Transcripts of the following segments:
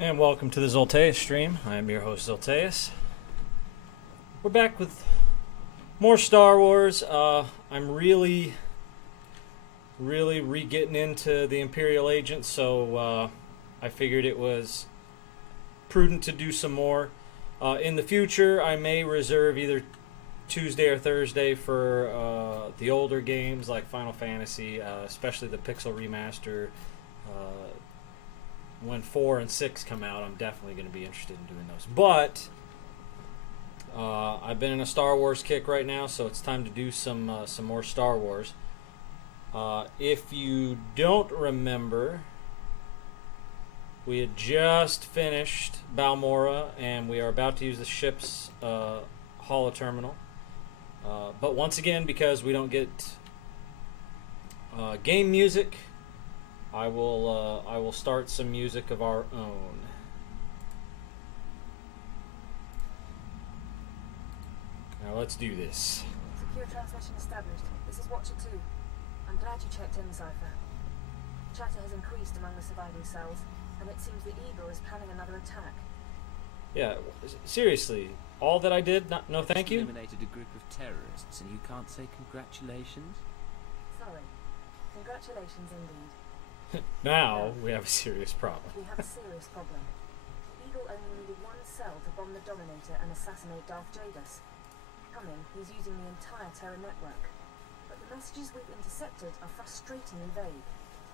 And welcome to the Zolteus stream. I am your host, Zolteus. We're back with more Star Wars. I'm really re-getting into the Imperial agents, so I figured it was prudent to do some more. In the future, I may reserve either Tuesday or Thursday for the older games like Final Fantasy, especially the Pixel Remaster. When 4 and 6 come out, I'm definitely going to be interested in doing those. But I've been in a Star Wars kick right now, so it's time to do some more Star Wars. If you don't remember, we had just finished Balmora, and we are about to use the ship's holoterminal. But once again, because we don't get game music, I will start some music of our own. Now let's do this. Secure transmission established. This is Watcher 2. I'm glad you checked in, Cypher. Chatter has increased among the surviving cells, and it seems the Eagle is planning another attack. Yeah, seriously, all that I did, no thank you? Eliminated a group of terrorists, and you can't say congratulations? Sorry. Congratulations indeed. Now we have a serious problem. We have a serious problem. Eagle only needed one cell to bomb the Dominator and assassinate Darth Jagus. Coming, he's using the entire Terra network. But the messages we've intercepted are frustratingly vague.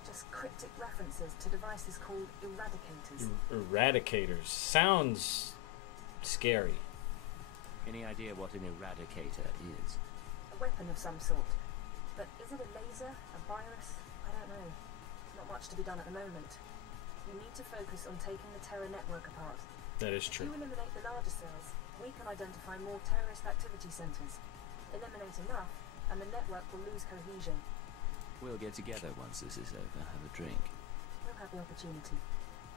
Just cryptic references to devices called eradicators. Eradicators. Sounds scary. Any idea what an eradicator is? A weapon of some sort. But is it a laser? A virus? I don't know. Not much to be done at the moment. You need to focus on taking the Terra network apart. That is true. If you eliminate the larger cells, we can identify more terrorist activity centers. Eliminate enough, and the network will lose cohesion. We'll get together once this is over, have a drink. We'll have the opportunity.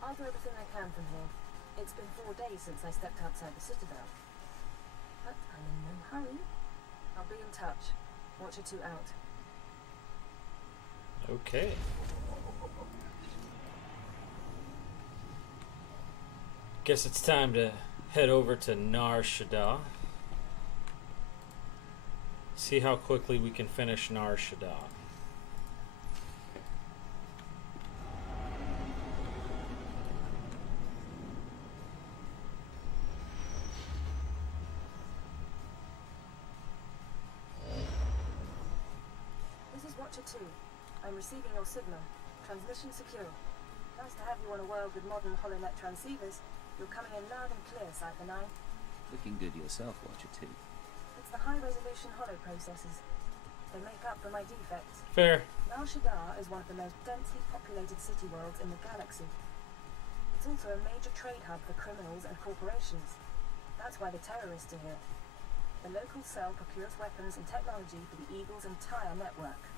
I'll do everything I can from here. It's been 4 days since I stepped outside the Citadel. But I'm in no hurry. I'll be in touch. Watcher 2 out. Okay. Guess it's time to head over to Nar Shaddaa. See how quickly we can finish Nar Shaddaa. This is Watcher 2. I'm receiving your signal. Transmission secure. Nice to have you on a world with modern HoloNet transceivers. You're coming in loud and clear, Cypher 9. Looking good yourself, Watcher 2. It's the high-resolution holo processors. They make up for my defects. Fair. Nar Shaddaa is one of the most densely populated city worlds in the galaxy. It's also a major trade hub for criminals and corporations. That's why the terrorists are here. The local cell procures weapons and technology for the Eagle's entire network.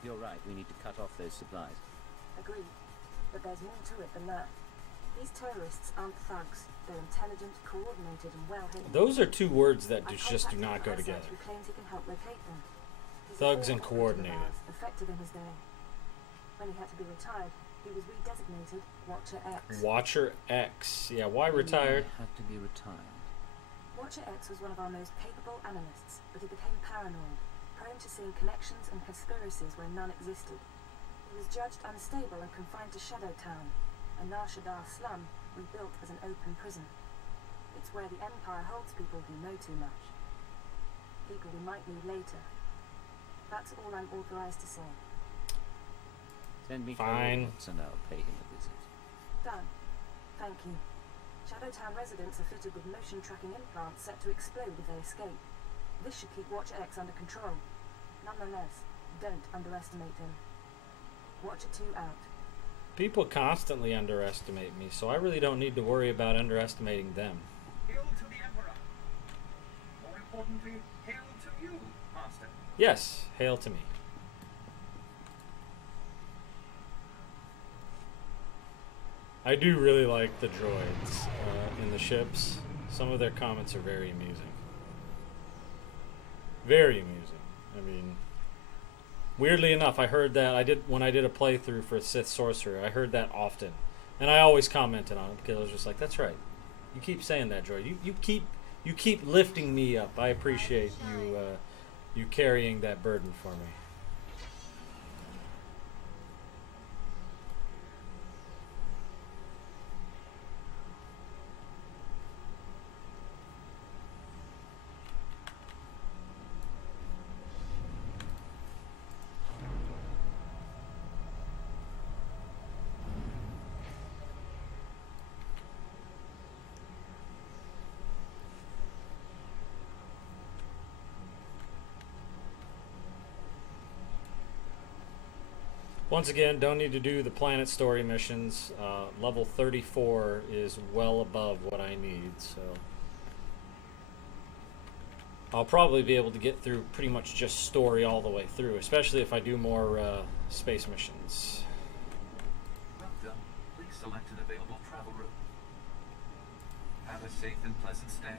You're right, we need to cut off those supplies. Agreed. But there's more to it than that. These terrorists aren't thugs. They're intelligent, coordinated, and well-hidden. Those are two words that I just do contacted not go an asset together. who claims he can help locate them. He's a Thugs and former operative of coordinated. ours, effective in his day. When he had to be retired, he was redesignated Watcher X. Watcher X. Yeah, why retired? Had to be retired. Watcher X was one of our most capable analysts, but he became paranoid, prone to seeing connections and conspiracies where none existed. He was judged unstable and confined to Shadow Town, a Nar Shaddaa slum rebuilt as an open prison. It's where the Empire holds people who know too much. People we might need later. That's all I'm authorized to say. Send me Fine. coordinates and I'll pay him a visit. Done. Thank you. Shadowtown residents are fitted with motion tracking implants set to explode if they escape. This should keep Watcher X under control. Nonetheless, don't underestimate him. Watcher 2 out. People constantly underestimate me, so I really don't need to worry about underestimating them. Hail to the Emperor. More importantly, hail to you, Master. Yes, hail to me. I do really like the droids in the ships. Some of their comments are very amusing. Very amusing. I mean, weirdly enough, I heard that when I did a playthrough for Sith Sorcerer, I heard that often And I always commented on it because I was just like, "That's right. You keep saying that, Joy. You keep lifting me up. I appreciate you you carrying that burden for me." Once again, don't need to do the planet story missions. Level 34 is well above what I need, so I'll probably be able to get through pretty much just story all the way through, especially if I do more space missions. Welcome. Please select an available travel route. Have a safe and pleasant stay.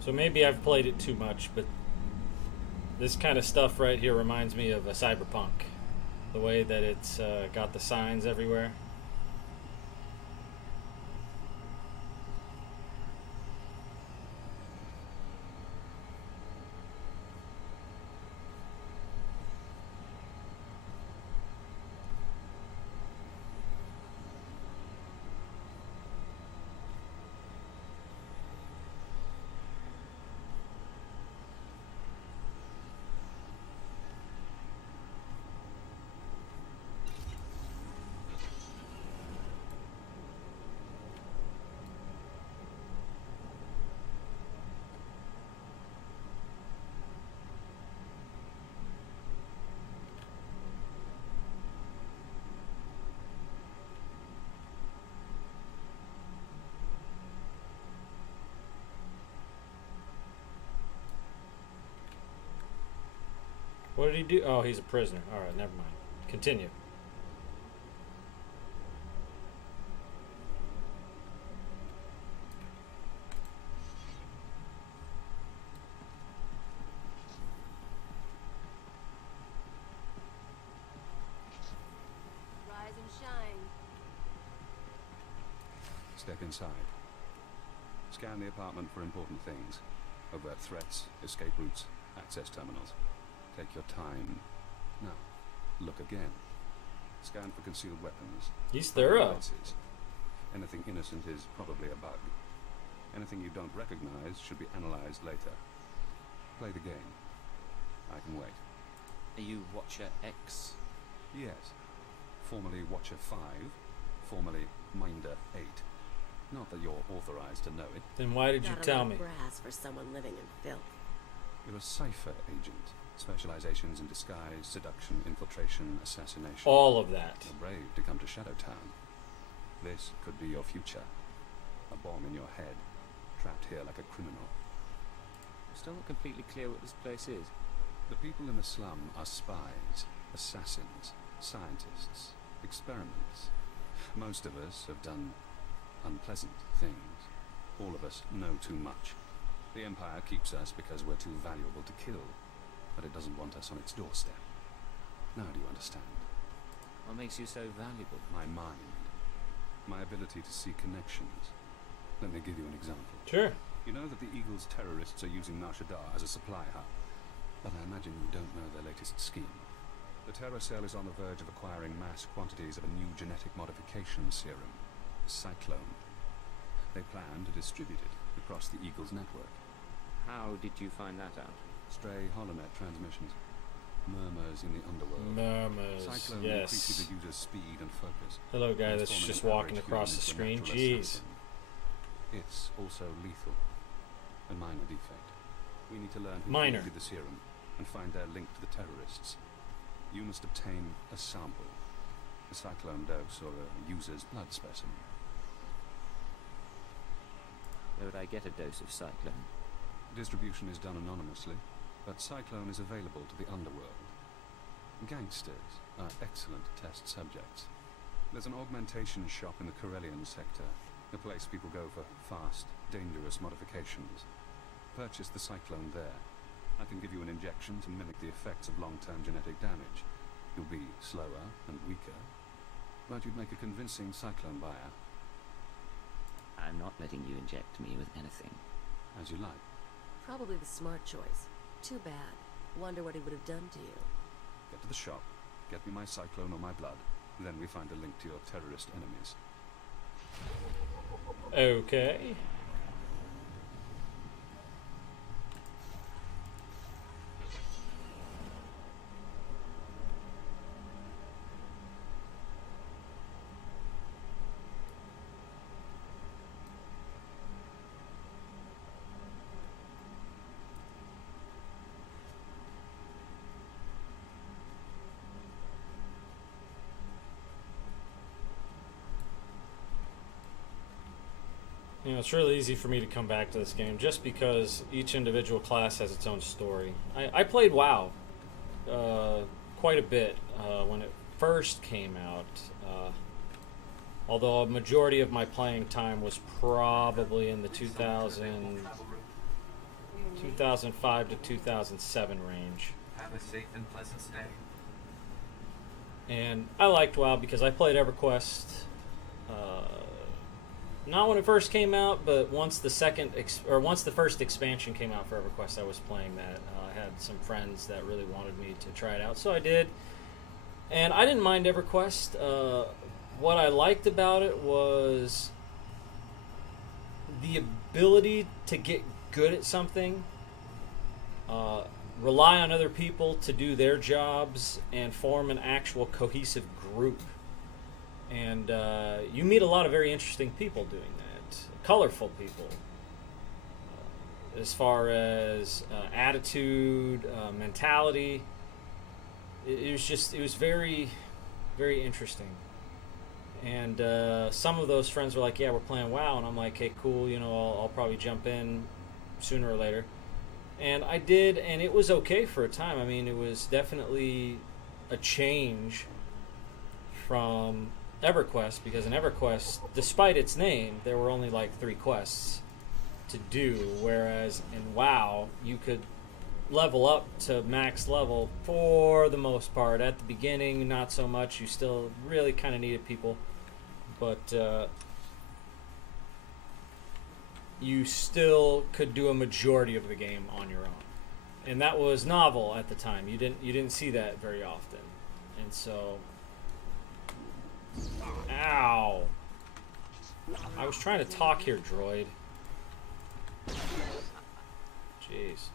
So maybe I've played it too much, but this kind of stuff right here reminds me of a Cyberpunk. The way that it's got the signs everywhere. What did he do? Oh, he's a prisoner. Alright, never mind. Continue. Rise and shine. Step inside. Scan the apartment for important things. Overt threats, escape routes, access terminals. Take your time. Now, look again. Scan for concealed weapons. He's thorough. Devices. Anything innocent is probably a bug. Anything you don't recognize should be analyzed later. Play the game. I can wait. Are you Watcher X? Yes. Formerly Watcher 5, formerly Minder 8. Not that you're authorized to know it. Then why did you Got a tell lot me? of brass for someone living in filth. You're a cipher agent. Specializations in disguise, seduction, infiltration, assassination. All of that. You're brave to come to Shadowtown. This could be your future. A bomb in your head. Trapped here like a criminal. Still not completely clear what this place is. The people in the slum are spies, assassins, scientists, experiments. Most of us have done unpleasant things. All of us know too much. The Empire keeps us because we're too valuable to kill, but it doesn't want us on its doorstep. Now do you understand? What makes you so valuable? My mind. My ability to see connections. Let me give you an example. Sure. You know that the Eagles terrorists are using Nar Shaddaa as a supply hub, but I imagine you don't know their latest scheme. The terror cell is on the verge of acquiring mass quantities of a new genetic modification serum, Cyclone. They plan to distribute it across the Eagles network. How did you find that out? Stray holonet transmissions. Murmurs in the underworld. Murmurs. Cyclone Yes. increases the user's speed and focus. Hello, guy that's transforming just an walking average across the human screen. into a natural Jeez. assassin. It's also lethal. A minor defect. We need to learn who Minor. created the serum and find their link to the terrorists. You must obtain a sample. A cyclone dose or a user's blood specimen. Where would I get a dose of Cyclone? Distribution is done anonymously, but Cyclone is available to the underworld. Gangsters are excellent test subjects. There's an augmentation shop in the Corellian sector. a place people go for fast, dangerous modifications. Purchase the Cyclone there. I can give you an injection to mimic the effects of long-term genetic damage. You'll be slower and weaker, but you'd make a convincing Cyclone buyer. I'm not letting you inject me with anything. As you like. Probably the smart choice. Too bad. Wonder what he would have done to you. Get to the shop, get me my Cyclone or my blood, then we find a link to your terrorist enemies. Okay. You know, it's really easy for me to come back to this game just because each individual class has its own story. I played WoW quite a bit when it first came out, although a majority of my playing time was probably in the 2005 to 2007 range. Have a safe and pleasant stay. And I liked WoW because I played EverQuest. Not when it first came out, but once the first expansion came out for EverQuest, I was playing that. I had some friends that really wanted me to try it out, so I did. And I didn't mind EverQuest. What I liked about it was the ability to get good at something, rely on other people to do their jobs, and form an actual cohesive group. And you meet a lot of very interesting people doing that, colorful people, as far as attitude, mentality. It was very, very interesting. And some of those friends were like, yeah, we're playing WoW, and I'm like, hey, cool, you know, I'll probably jump in sooner or later. And I did, and it was okay for a time. I mean, it was definitely a change from EverQuest, because in EverQuest, despite its name, there were only like 3 quests to do, whereas in WoW, you could level up to max level for the most part. At the beginning, not so much. You still really kind of needed people, but you still could do a majority of the game on your own, and that was novel at the time. You didn't see that very often, and so. Ow! I was trying to talk here, droid. Jeez.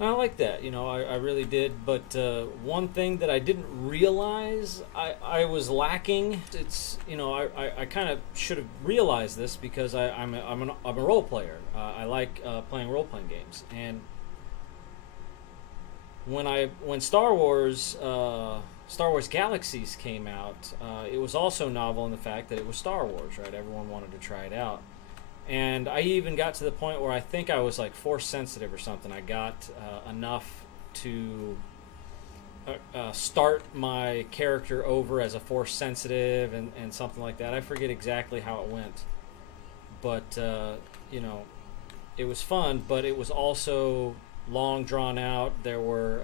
I like that, you know, I really did, but one thing that I didn't realize I was lacking, it's, you know, I kind of should have realized this because I'm a role player. I like playing role-playing games, and when Star Wars Galaxies came out, it was also novel in the fact that it was Star Wars, right? Everyone wanted to try it out. And I even got to the point where I think I was like force sensitive or something. I got enough to start my character over as a force sensitive and something like that. I forget exactly how it went. But, you know, it was fun, but it was also long drawn out. There were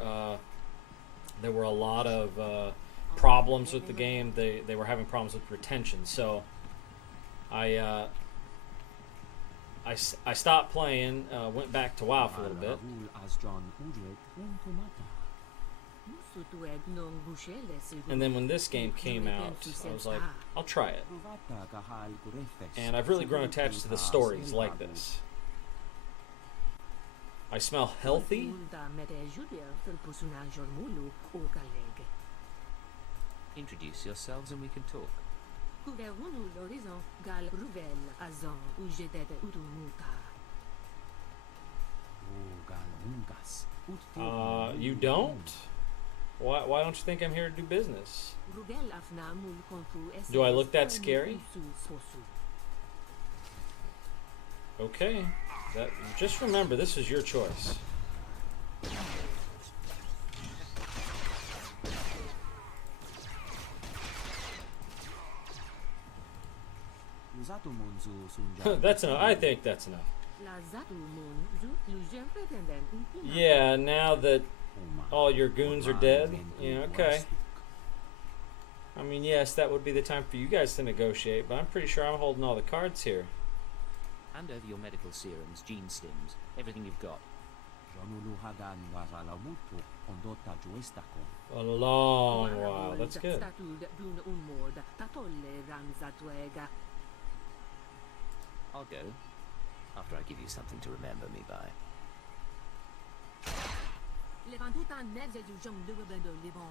a lot of problems with the game. They were having problems with retention. So I stopped playing, went back to WoW for a little bit. And then when this game came out, I was like, I'll try it. And I've really grown attached to the stories like this. I smell healthy. Introduce yourselves and we can talk. You don't? Why don't you think I'm here to do business? Do I look that scary? Okay. Just remember, this is your choice. That's enough. I think that's enough. Yeah, now that all your goons are dead. Yeah, okay. I mean, yes, that would be the time for you guys to negotiate, but I'm pretty sure I'm holding all the cards here. Hand over your medical serums, gene stims, everything you've got. A long while. That's good. I'll go. After I give you something to remember me by.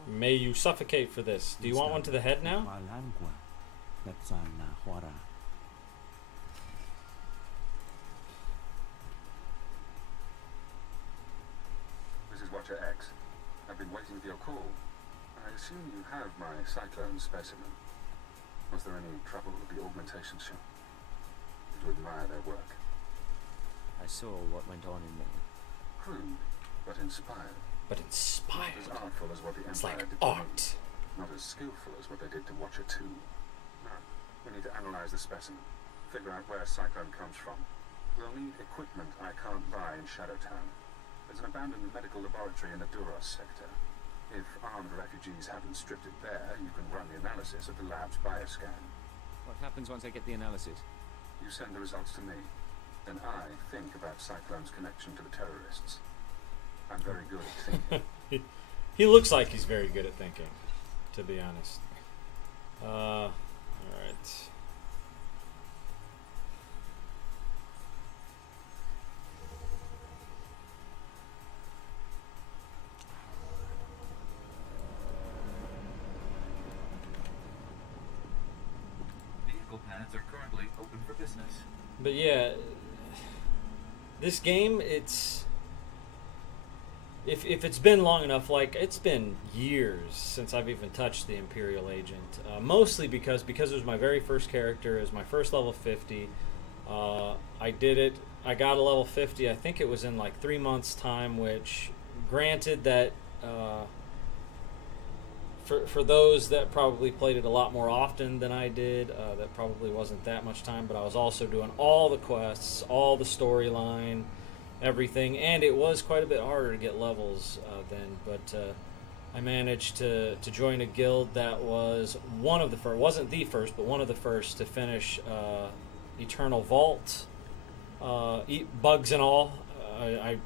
May you suffocate for this. Do you want one to the head now? This is Watcher X. I've been waiting for your call. I assume you have my cyclone specimen. Was there any trouble with the augmentation ship? Did you admire their work? I saw what went on in there. Crude, but inspired. But Not inspired. as artful as what the It's Empire like did to me. art. Not as skillful as what they did to Watcher 2. Now, we need to analyze the specimen. Figure out where Cyclone comes from. We'll need equipment I can't buy in Shadowtown. There's an abandoned medical laboratory in the Duros sector. If armed refugees haven't stripped it bare, you can run the analysis of the lab's bioscan. What happens once I get the analysis? You send the results to me. Then I think about Cyclone's connection to the terrorists. I'm very good at thinking. He looks like he's very good at thinking, to be honest. Alright. Vehicle paths are currently open for business. But yeah, this game, it's... If it's been long enough, like, it's been years since I've even touched the Imperial Agent. Mostly because it was my very first character, it was my first level 50. I did it, I got a level 50, I think it was in like 3 months' time, which, granted that, for those that probably played it a lot more often than I did, that probably wasn't that much time, but I was also doing all the quests, all the storyline, everything, and it was quite a bit harder to get levels then, but I managed to join a guild that was one of the first, wasn't the first, but one of the first to finish Eternal Vault, bugs and all. I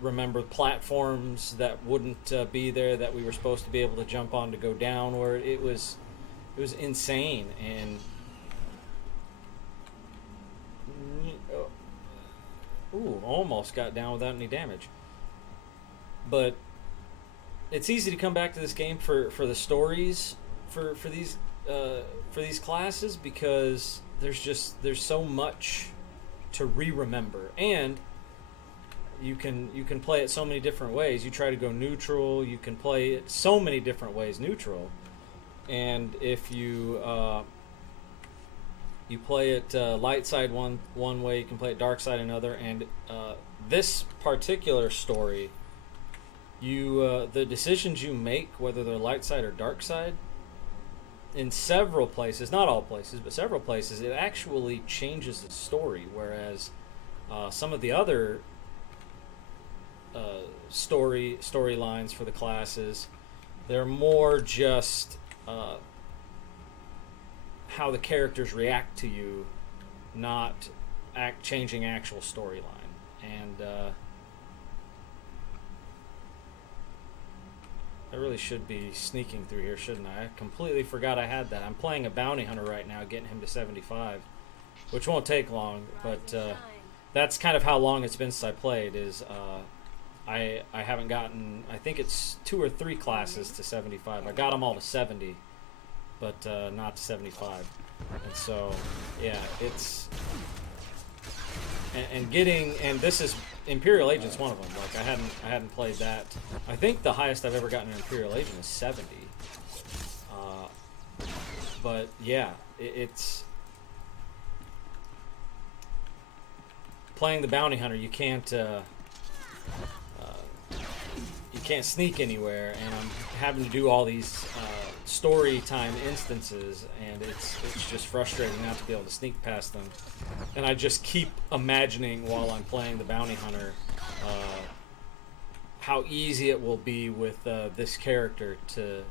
remember platforms that wouldn't be there that we were supposed to be able to jump on to go downward. It was insane, and ooh, almost got down without any damage. But it's easy to come back to this game for the stories for these classes, because there's so much to remember, and you can play it so many different ways. You try to go neutral, you can play it so many different ways neutral, and if you you play it light side one way, you can play it dark side another, and this particular story, you the decisions you make, whether they're light side or dark side, in several places, not all places, but several places, it actually changes the story, whereas some of the other storylines for the classes, they're more just how the characters react to you, not changing actual storyline. And I really should be sneaking through here, shouldn't I? I completely forgot I had that. I'm playing a bounty hunter right now, getting him to 75, which won't take long, but that's kind of how long it's been since I played, is I haven't gotten, I think it's 2 or 3 classes to 75. I got them all to 70, but not to 75. And so, yeah, it's... And this is Imperial Agent's one of them. Like, I hadn't played that. I think the highest I've ever gotten an Imperial Agent is 70. But yeah, it's playing the bounty hunter. You can't sneak anywhere, and I'm having to do all these story time instances, and it's just frustrating not to be able to sneak past them. And I just keep imagining while I'm playing the bounty hunter how easy it will be with this character to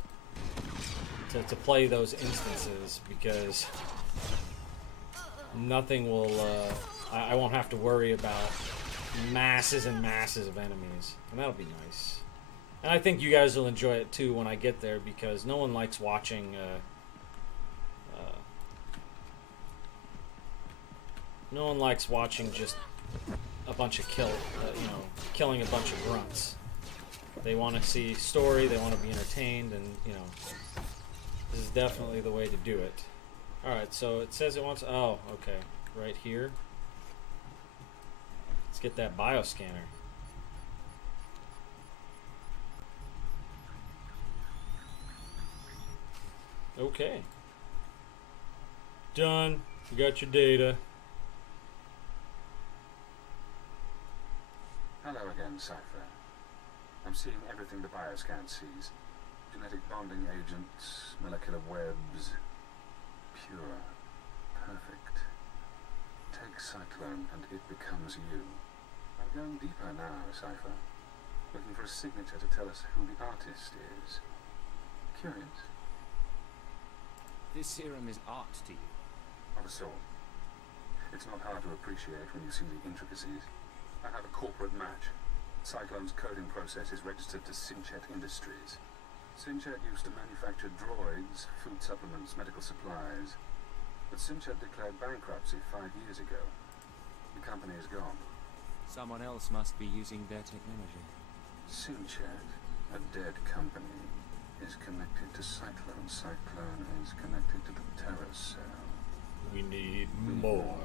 play those instances, because nothing will I won't have to worry about masses and masses of enemies, and that'll be nice. And I think you guys will enjoy it too when I get there, because no one likes watching no one likes watching just a bunch of killing a bunch of grunts. They want to see story, they want to be entertained, and this is definitely the way to do it. Alright, so it says it wants, oh, okay, right here. Let's get that bioscanner. Okay. Done. You got your data. Hello again, Cypher. I'm seeing everything the bioscan sees. Genetic bonding agents, molecular webs. Pure. Perfect. Take Cyclone and it becomes you. I'm going deeper now, Cypher. Looking for a signature to tell us who the artist is. Curious? This serum is art to you. Of a sort. It's not hard to appreciate when you see the intricacies. I have a corporate match. Cyclone's coding process is registered to Synchet Industries. Synchet used to manufacture droids, food supplements, medical supplies. But Synchet declared bankruptcy 5 years ago. The company is gone. Someone else must be using their technology. Synchet, a dead company, is connected to Cyclone. Cyclone is connected to the terror cell. We need more.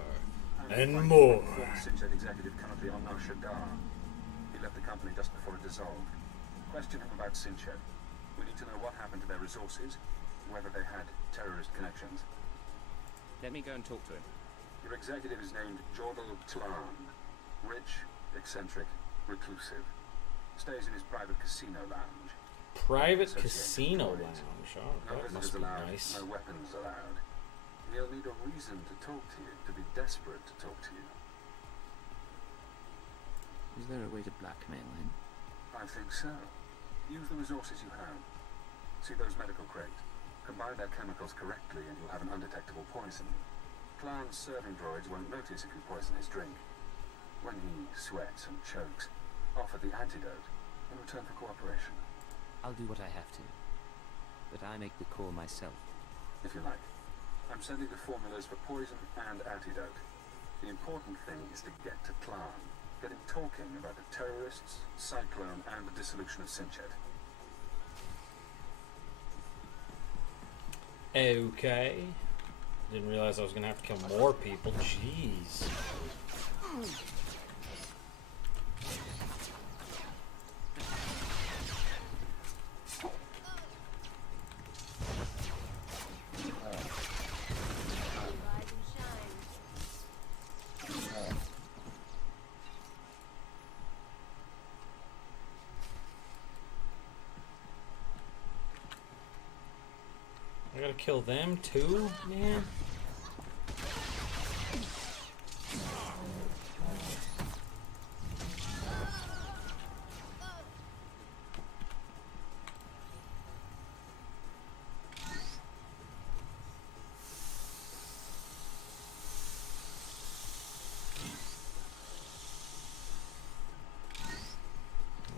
The Synchet executive currently on Nar Shaddaa. He left the company just before it dissolved. Question him about Synchet. We need to know what happened to their resources, whether they had terrorist connections. Let me go and talk to him. Your executive is named Jordal Tlan. Rich, eccentric, reclusive. Stays in his private casino lounge. Private casino lounge. Oh, No that must visitors be allowed, nice. no weapons allowed. He'll need a reason to talk to you, to be desperate to talk to you. Is there a way to blackmail him? I think so. Use the resources you have. See those medical crates. Combine their chemicals correctly and you'll have an undetectable poison. Clan's serving droids won't notice if you poison his drink. When he sweats and chokes, offer the antidote in return for cooperation. I'll do what I have to. But I make the call myself. If you like. I'm sending the formulas for poison and antidote. The important thing is to get to Clan. Get him talking about the terrorists, Cyclone, and the dissolution of Synchet. Okay. Didn't realize I was gonna have to kill more people. Jeez. I gotta kill them too, man.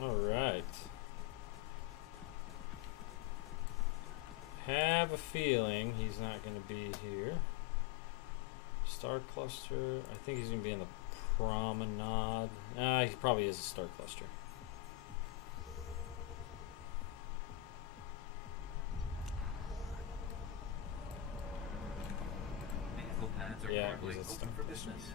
All right. Have a feeling he's not going to be here. Star cluster. I think he's going to be in the promenade. He probably is a star cluster. Vehicle pads are Yeah, currently he's a open for business.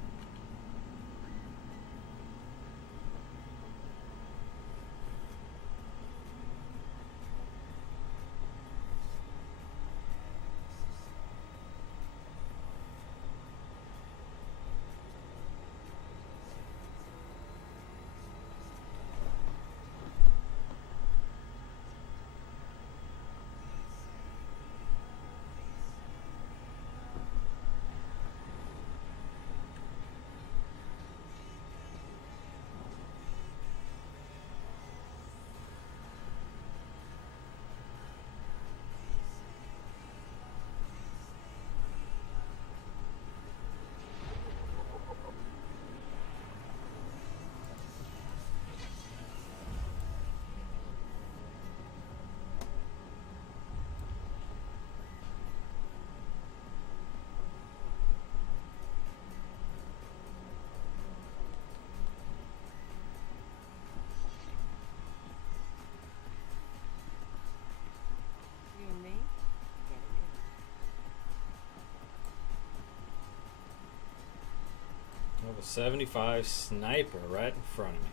Level 75 sniper right in front of me.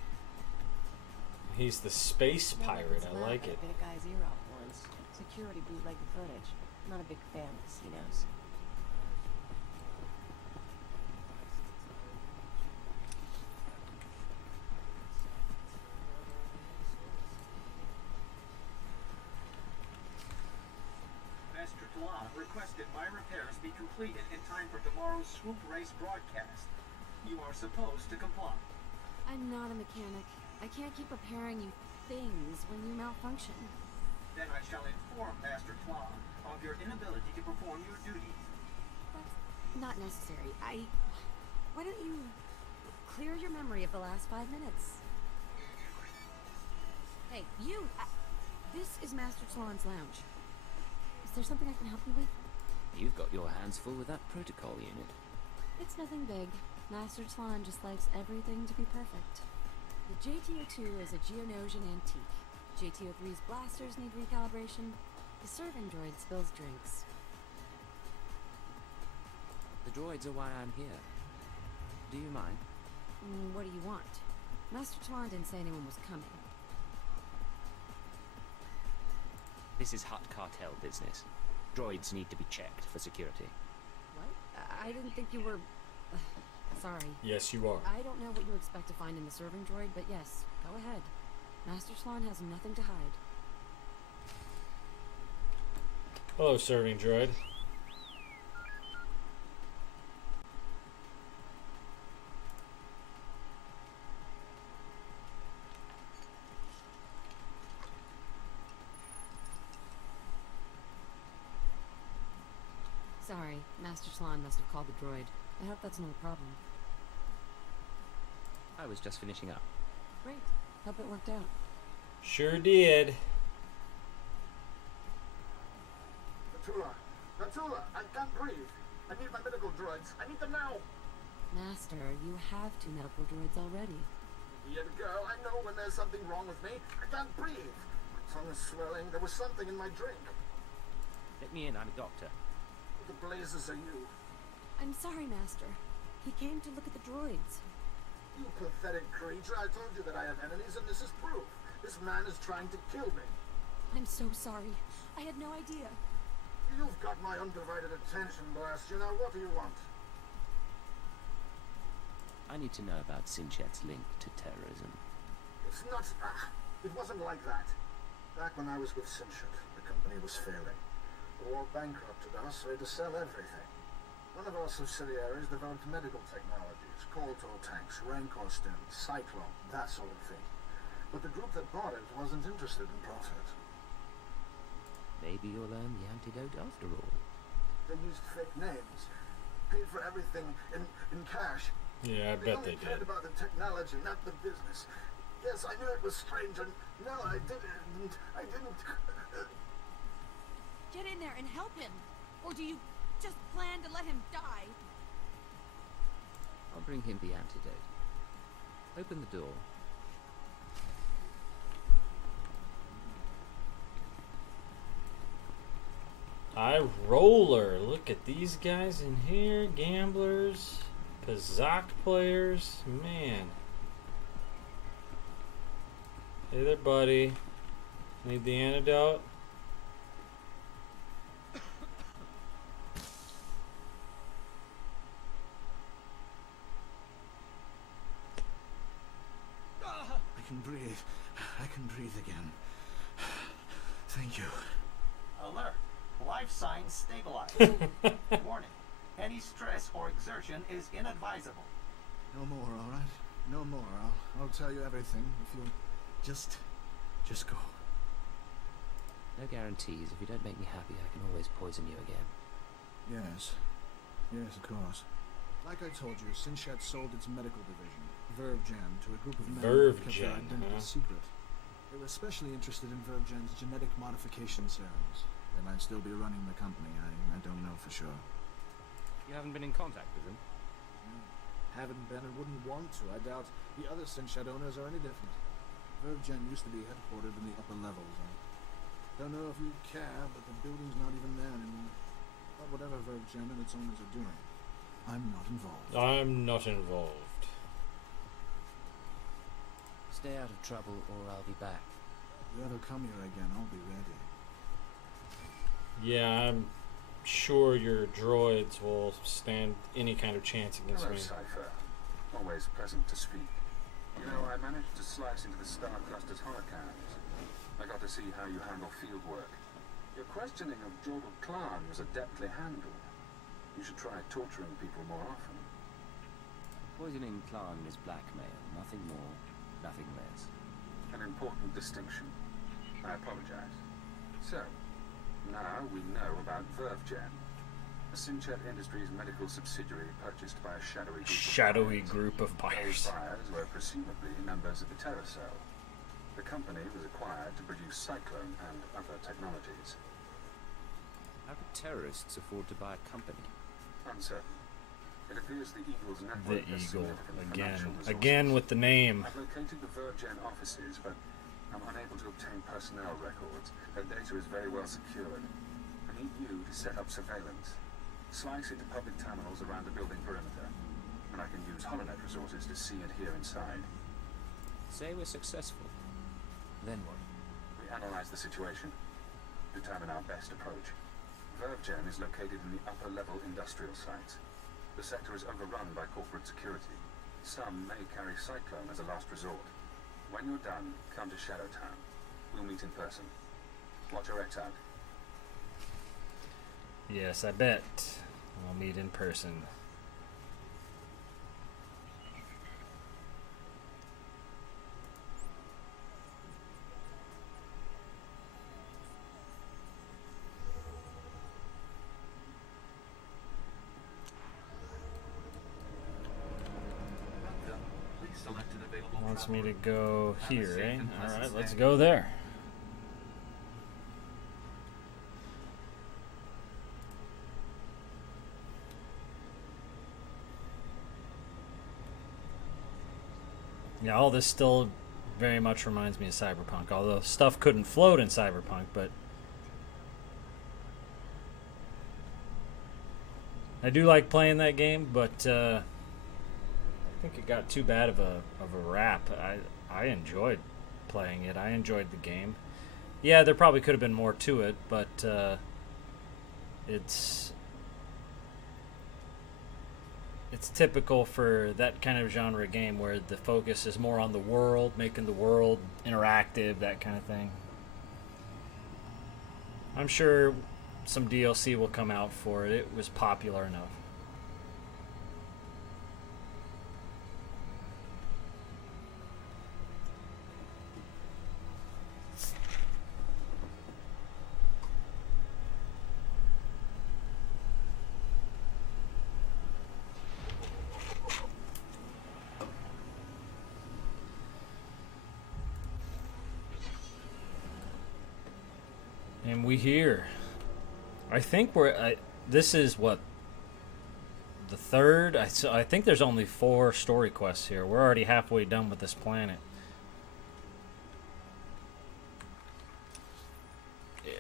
He's the space pirate. I like it. Bit a guy's ear off once. Security bootleg the footage. Not a big fan of casinos. SWTOR requested my repairs be completed in time for tomorrow's swoop race broadcast. You are supposed to comply. I'm not a mechanic. I can't keep repairing you things when you malfunction. Then I shall inform Master SWTOR of your inability to perform your duties. That's not necessary. Why don't you clear your memory of the last 5 minutes? Hey, you! This is Master Salon's lounge. Is there something I can help you with? You've got your hands full with that protocol unit. It's nothing big. Master Salon just likes everything to be perfect. The JTO2 is a Geonosian antique. JTO3's blasters need recalibration. The serving droid spills drinks. The droids are why I'm here. Do you mind? What do you want? Master Salon didn't say anyone was coming. This is Hutt cartel business. Droids need to be checked for security. What? I didn't think you were... sorry. Yes, you are. I don't know what you expect to find in the serving droid, but yes, go ahead. Master Salon has nothing to hide. Hello, serving droid. Sorry, Master Salon must have called the droid. I hope that's not a problem. I was just finishing up. Great. Hope it worked out. Sure did. Nuetral, I can't breathe. I need my medical droids. I need them now. Master, you have 2 medical droids already. Idiot girl, I know when there's something wrong with me. I can't breathe. My tongue is swelling. There was something in my drink. Let me in, I'm a doctor. What the blazes are you? I'm sorry, Master. He came to look at the droids. You pathetic creature. I told you that I have enemies, and this is proof. This man is trying to kill me. I'm so sorry. I had no idea. You've got my undivided attention, Blast. You know, what do you want? I need to know about Sinchet's link to terrorism. It's not... it wasn't like that. Back when I was with Sinchet, the company was failing. The war bankrupted us, so we had to sell everything. One of our subsidiaries developed medical technologies, Koltor tanks, Rancor stems, Cyclone, that sort of thing. But the group that bought it wasn't interested in profit. Maybe you'll earn the antidote after all. They used fake names, paid for everything in cash. Yeah, I bet they cared did. about the technology, not the business. Yes, I knew it was strange, and no, I didn't. Get in there and help him! Or do you just plan to let him die? I'll bring him the antidote. Open the door. I roller. Look at these guys in here. Gamblers. Kazakh players. Man. Hey there, buddy. Need the antidote? I can breathe. I can breathe again. Thank you. Alert. Life signs stabilized. Warning. Any stress or exertion is inadvisable. No more, all right? No more. I'll tell you everything if you'll just go. No guarantees. If you don't make me happy, I can always poison you again. Yes. Yes, of course. Like I told you, Sinchet sold its medical division, Vervgen, to a group of men who kept their identity secret. They were especially interested in Vervgen's genetic modification serums. They might still be running the company. I don't know for sure. You haven't been in contact with them? No, haven't been and wouldn't want to. I doubt the other Sinchet owners are any different. Vervgen used to be headquartered in the upper levels. I don't know if you care, but the building's not even there anymore. But whatever Vervgen and its owners are doing, I'm not involved. I'm not involved. Stay out of trouble or I'll be back. If you ever come here again, I'll be ready. Yeah, I'm sure your droids will stand any kind of chance against Hello, me. Cypher. Always pleasant to speak. You know, I managed to slice into the Star Cluster's holocams. I got to see how you handle field work. Your questioning of Jordan Klan was adeptly handled. You should try torturing people more often. Poisoning Klan is blackmail, nothing more, nothing less. An important distinction. I apologize. So, now we know about VerveGen, a Sinchet Industries medical subsidiary purchased by a shadowy group of buyers. Those buyers were presumably members of the Terror Cell. The company was acquired to produce Cyclone and other technologies. How could terrorists afford to buy a company? Uncertain. It appears the Eagle's The network has Eagle. significant financial resources. Again with the name. I've located the VerveGen offices, but I'm unable to obtain personnel records. Their data is very well secured. I need you to set up surveillance. Slice into public terminals around the building perimeter, and I can use HoloNet resources to see and hear inside. Say we're successful. Then what? We analyze the situation, determine our best approach. VerveGen is located in the upper-level industrial sites. The sector is overrun by corporate security. Some may carry Cyclone as a last resort. When you're done, come to Shadowtown. We'll meet in person. Watch your X out. Yes, I bet. We'll meet in person. Welcome. Please select an available Wants travel me to route. go Have a here, safe eh? and pleasant Alright, let's stay. go there. Yeah, all this still very much reminds me of Cyberpunk, although stuff couldn't float in Cyberpunk, but I do like playing that game, but I think it got too bad of a rap. I enjoyed playing it. I enjoyed the game. Yeah, there probably could have been more to it, but it's typical for that kind of genre game where the focus is more on the world, making the world interactive, that kind of thing. I'm sure some DLC will come out for it. It was popular enough. And we here. I think this is what, the third? I think there's only 4 story quests here. We're already halfway done with this planet. Yeah.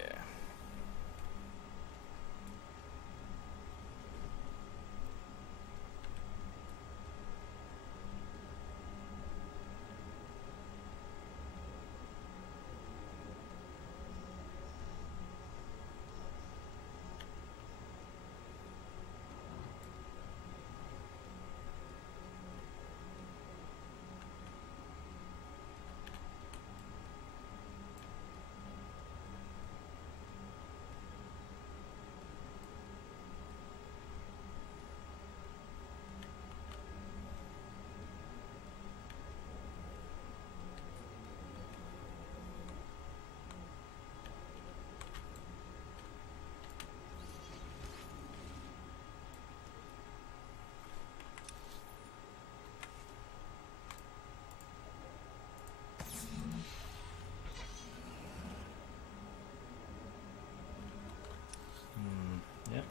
Yep.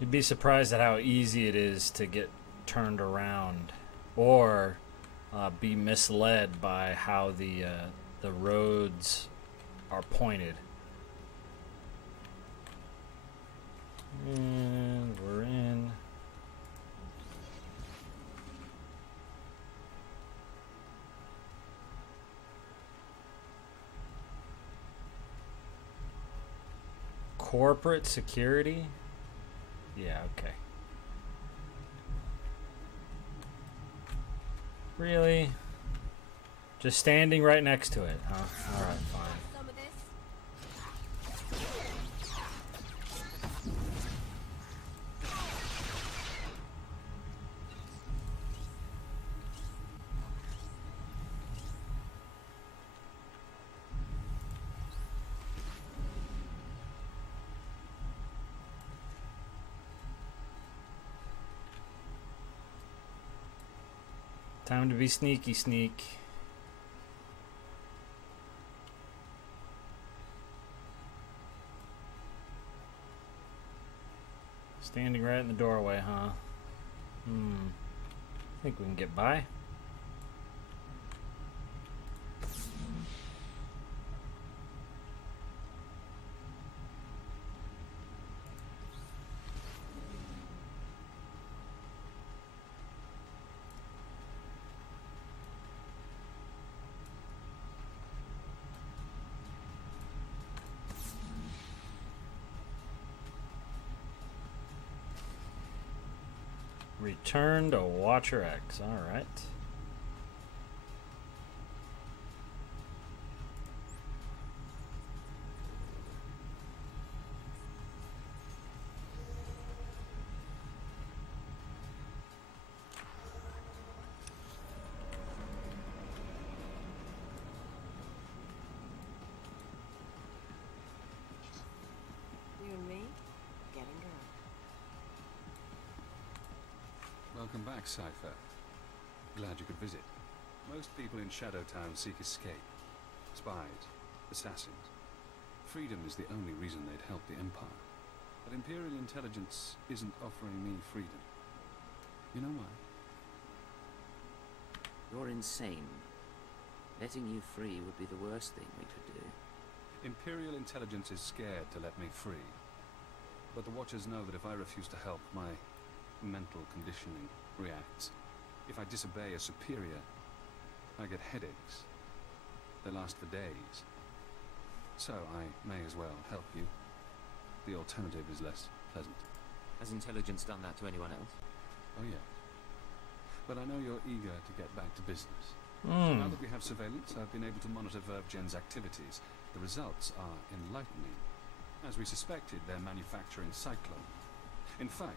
You'd be surprised at how easy it is to get turned around, or be misled by how the roads are pointed. And we're in. corporate security? Yeah, okay. Really? Just standing right next to it, huh? Alright, fine. Some of this. Time to be sneaky sneak. Standing right in the doorway, huh? Think we can get by. Return to Watcher X. Alright. You and me? Getting girl. Welcome back, Cypher. Glad you could visit. Most people in Shadowtown seek escape. Spies, assassins. Freedom is the only reason they'd help the Empire. But Imperial intelligence isn't offering me freedom. You know why? You're insane. Letting you free would be the worst thing we could do. Imperial intelligence is scared to let me free. But the Watchers know that if I refuse to help, my mental conditioning reacts. If I disobey a superior, I get headaches. They last for days. So I may as well help you. The alternative is less pleasant. Has intelligence done that to anyone else? Oh, yes. But I know you're eager to get back to business. Now that we have surveillance, I've been able to monitor VervGen's activities. The results are enlightening. As we suspected, they're manufacturing Cyclone. In fact,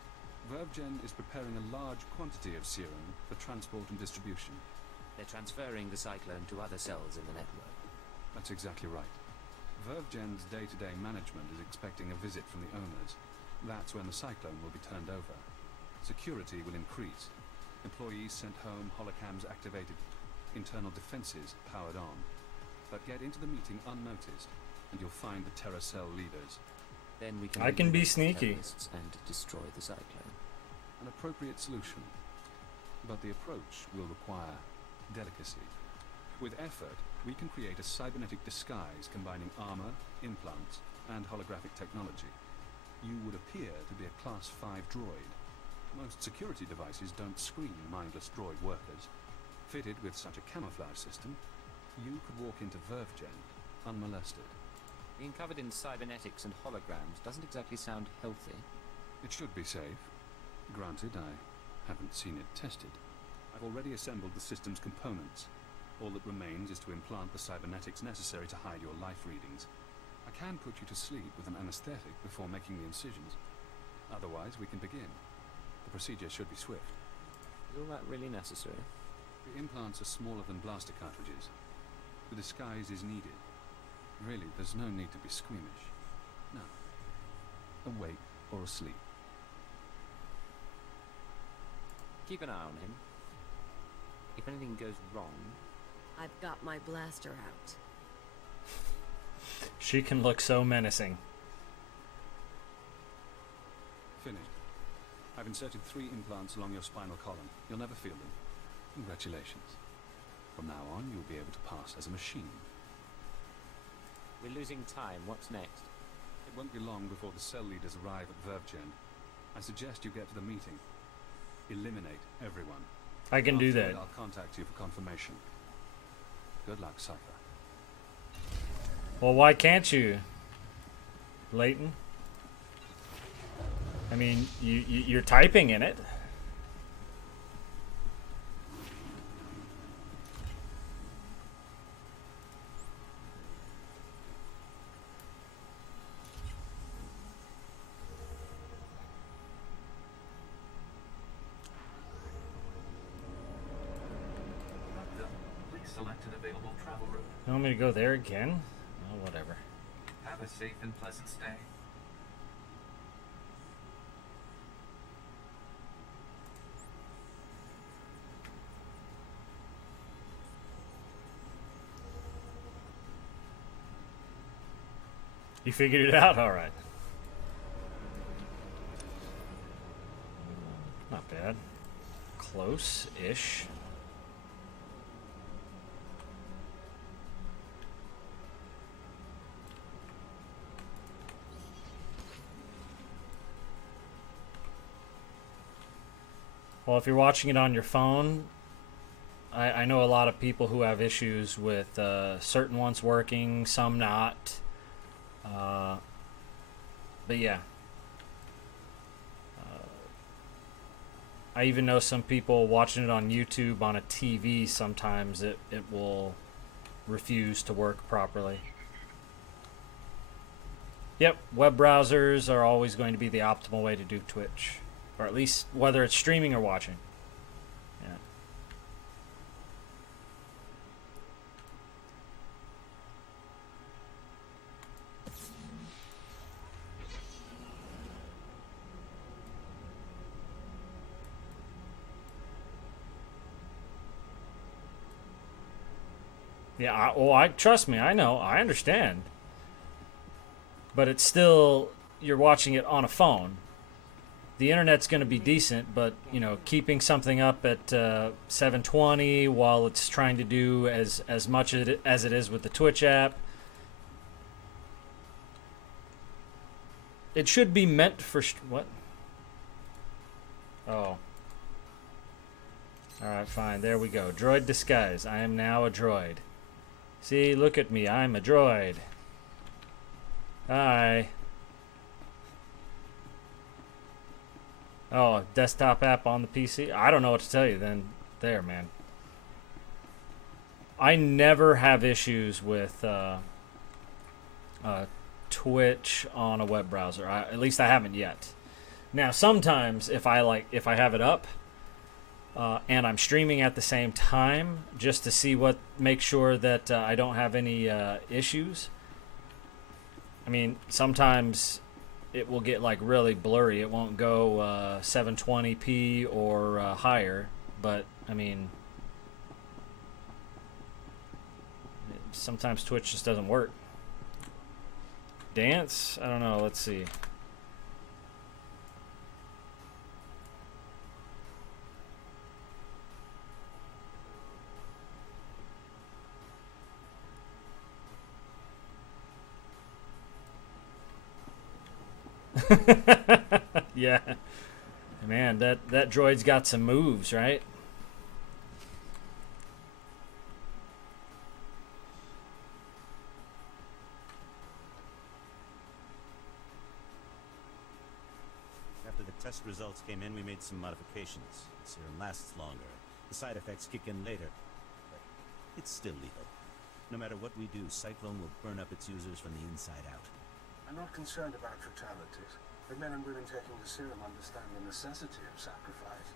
VervGen is preparing a large quantity of serum for transport and distribution. They're transferring the Cyclone to other cells in the network. That's exactly right. VervGen's day-to-day management is expecting a visit from the owners. That's when the Cyclone will be turned over. Security will increase. Employees sent home, holocams activated, internal defenses powered on. But get into the meeting unnoticed, and you'll find the Terra Cell leaders. Then we can I can be eliminate the sneaky. terrorists and destroy the Cyclone. An appropriate solution. But the approach will require delicacy. With effort, we can create a cybernetic disguise combining armor, implants, and holographic technology. You would appear to be a Class 5 droid. Most security devices don't screen mindless droid workers. Fitted with such a camouflage system, you could walk into VervGen unmolested. Being covered in cybernetics and holograms doesn't exactly sound healthy. It should be safe. Granted, I haven't seen it tested. I've already assembled the system's components. All that remains is to implant the cybernetics necessary to hide your life readings. I can put you to sleep with an anesthetic before making the incisions. Otherwise, we can begin. The procedure should be swift. Is all that really necessary? The implants are smaller than blaster cartridges. The disguise is needed. Really, there's no need to be squeamish. No. Awake or asleep. Keep an eye on him. If anything goes wrong... I've got my blaster out. She can look so menacing. Finished. I've inserted 3 implants along your spinal column. You'll never feel them. Congratulations. From now on, you'll be able to pass as a machine. We're losing time. What's next? It won't be long before the cell leaders arrive at VervGen. I suggest you get to the meeting. Eliminate everyone. I can do Afterward, that. I'll contact you for confirmation. Good luck, Cypher. Well, why can't you, Leighton? I mean, you're typing in it. Not done. Please select an available travel route. You want me to go there again? Oh, whatever. Have a safe and pleasant stay. You figured it out? All right. Not bad. Close-ish. Well, if you're watching it on your phone, I know a lot of people who have issues with certain ones working, some not. But yeah. I even know some people watching it on YouTube on a TV, sometimes it will refuse to work properly. Yep, web browsers are always going to be the optimal way to do Twitch. Or at least whether it's streaming or watching. Yeah. Yeah, I trust me, I know, I understand. But it's still, you're watching it on a phone. The internet's going to be decent, but you know, keeping something up at 720 while it's trying to do as much as it is with the Twitch app, it should be meant for what? Oh. All right, fine. There we go. Droid disguise. I am now a droid. See, look at me. I'm a droid. Hi. Oh, desktop app on the PC? I don't know what to tell you then. There, man. I never have issues with Twitch on a web browser. At least I haven't yet. Now, sometimes if I have it up and I'm streaming at the same time, just to make sure that I don't have any issues. I mean, sometimes it will get like really blurry. It won't go 720p or higher, but I mean, sometimes Twitch just doesn't work. Dance? I don't know. Let's see. Yeah, man, that droid's got some moves, right? After the test results came in, we made some modifications. The serum lasts longer. The side effects kick in later. But it's still lethal. No matter what we do, Cyclone will burn up its users from the inside out. I'm not concerned about fatalities. The men and women taking the serum understand the necessity of sacrifice.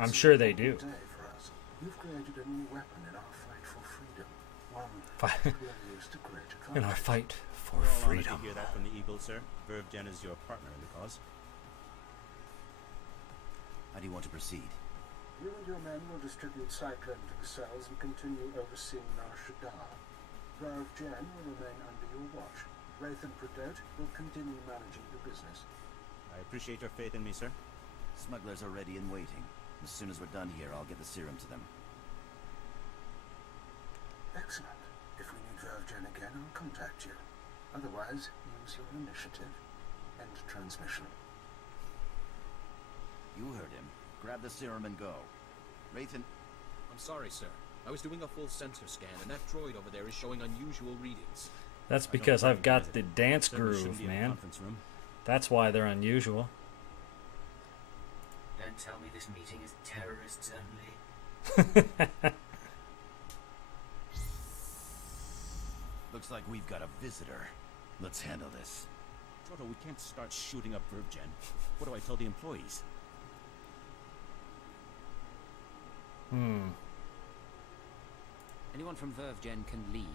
I'm sure they do. Day for us. You've created a new weapon in our fight for freedom. One we'll use to great advantage. In our fight for We're all honored freedom. to hear that from the Eagle, sir. Verve Gen is your partner in the cause. How do you want to proceed? You and your men will distribute Cyclone to the cells and continue overseeing Nar Shaddaa. Verve Gen will remain under your watch. Wraith and Predate will continue managing the business. I appreciate your faith in me, sir. Smugglers are ready and waiting. As soon as we're done here, I'll get the serum to them. Excellent. If we need Verve Gen again, I'll contact you. Otherwise, use your initiative. End transmission. You heard him. Grab the serum and go. Wraith and... I'm sorry, sir. I was doing a full sensor scan, and that droid over there is showing unusual readings. That's because I've got the dance Certainly groove, shouldn't be in the man. conference room. That's why they're unusual. Don't tell me this meeting is terrorists only. Looks like we've got a visitor. Let's handle this. Toto, we can't start shooting up VervGen. What do I tell the employees? Anyone from VervGen can leave.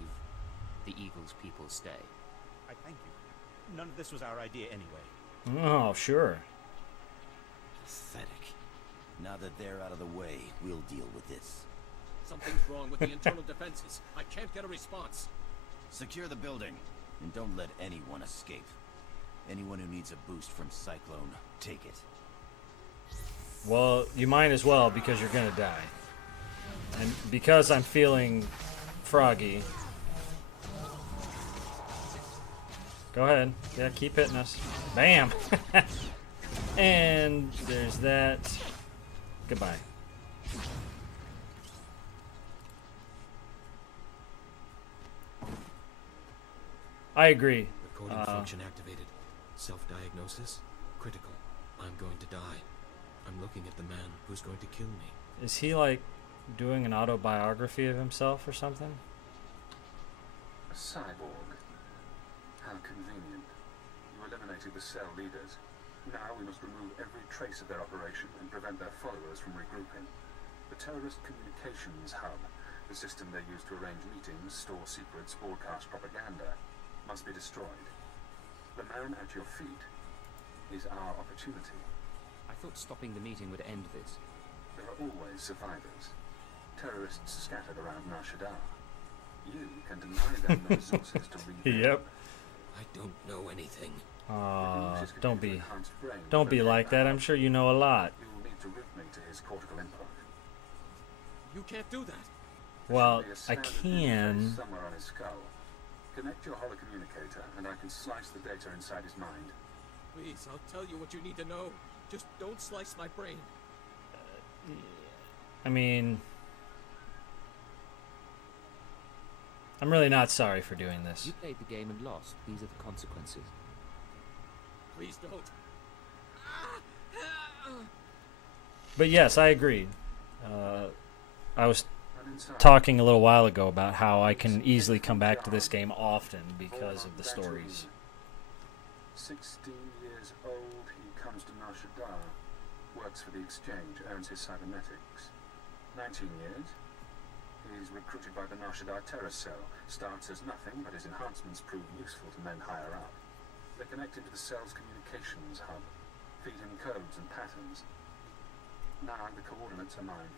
The Eagles people stay. I thank you. None of this was our idea anyway. Oh, sure. Pathetic. Now that they're out of the way, we'll deal with this. Something's wrong with the internal defenses. I can't get a response. Secure the building, and don't let anyone escape. Anyone who needs a boost from Cyclone, take it. Well, you might as well, because you're gonna die. And because I'm feeling froggy. Go ahead. Yeah, keep hitting us. Bam! And there's that. Goodbye. I agree. Recording function activated. Self-diagnosis? Critical. I'm going to die. I'm looking at the man who's going to kill me. Is he like doing an autobiography of himself or something? A cyborg. How convenient. You eliminated the cell leaders. Now we must remove every trace of their operation and prevent their followers from regrouping. The terrorist communications hub, the system they use to arrange meetings, store secrets, broadcast propaganda, must be destroyed. The man at your feet is our opportunity. I thought stopping the meeting would end this. There are always survivors. Terrorists scattered around Nar Shaddaa. You can deny them the resources to rebuild. Yep. I don't know anything. Don't be like that. I'm sure you know a lot. You will need to route me to his cortical input. You can't do that. Well, I can. Somewhere on his skull. Connect your holocommunicator, and I can slice the data inside his mind. Please, I'll tell you what you need to know. Just don't slice my brain. I mean, I'm really not sorry for doing this. You played the game and lost. These are the consequences. Please don't. But yes, I agreed. I was talking a little while ago about how I can easily come back to this game often because of the stories. 16 years old, he comes to Nar Shaddaa, works for the exchange, earns his cybernetics. 19 years, he's recruited by the Nar Shaddaa terror cell, starts as nothing, but his enhancements prove useful to men higher up. They connect into the cell's communications hub, feed him codes and patterns. Now the coordinates are mine.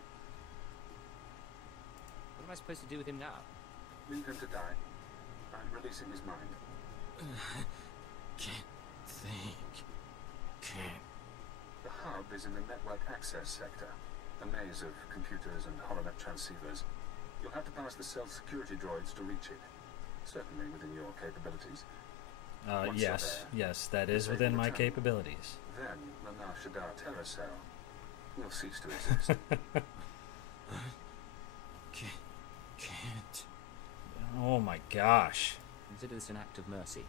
What am I supposed to do with him now? Leave him to die. I'm releasing his mind. Can't think. Can't. The hub is in the network access sector, a maze of computers and holonet transceivers. You'll have to pass the cell's security droids to reach it. Certainly within your capabilities. Yes, that is within my capabilities. Then the Nar Shaddaa terror cell will cease to exist. Can't. Oh my gosh. Consider this an act of mercy.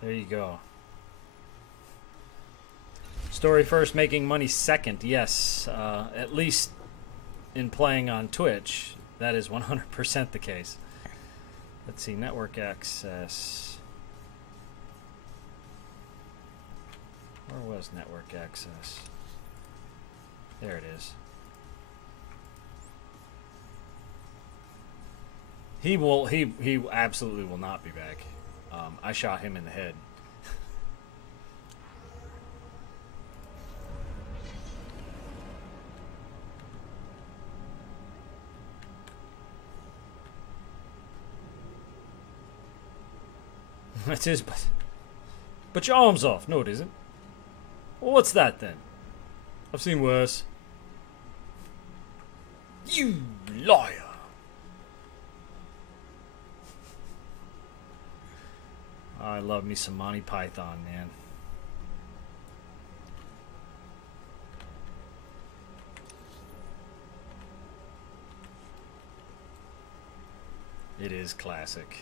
There you go. Story first, making money second. Yes, at least in playing on Twitch, that is 100% the case. Let's see, network access. Where was network access? There it is. He absolutely will not be back. I shot him in the head. It is, but your arm's off. No, it isn't. Well, what's that then? I've seen worse. You liar! I love me some Monty Python, man. It is classic.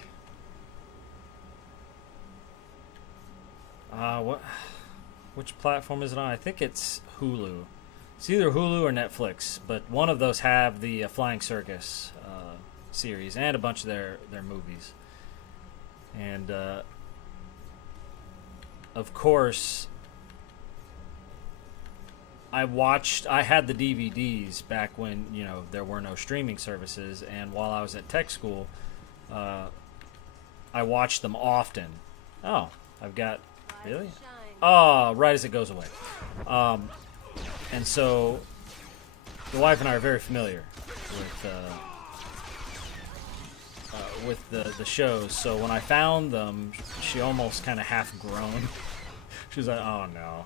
What? which platform is it on? I think it's Hulu. It's either Hulu or Netflix, but one of those have the Flying Circus series and a bunch of their movies. And of course, I had the DVDs back when, you know, there were no streaming services, and while I was at tech school, I watched them often. Oh, I've got, really? Oh, right as it goes away. And so the wife and I are very familiar with the shows. So when I found them, she almost kind of half groaned. She was like, "Oh no."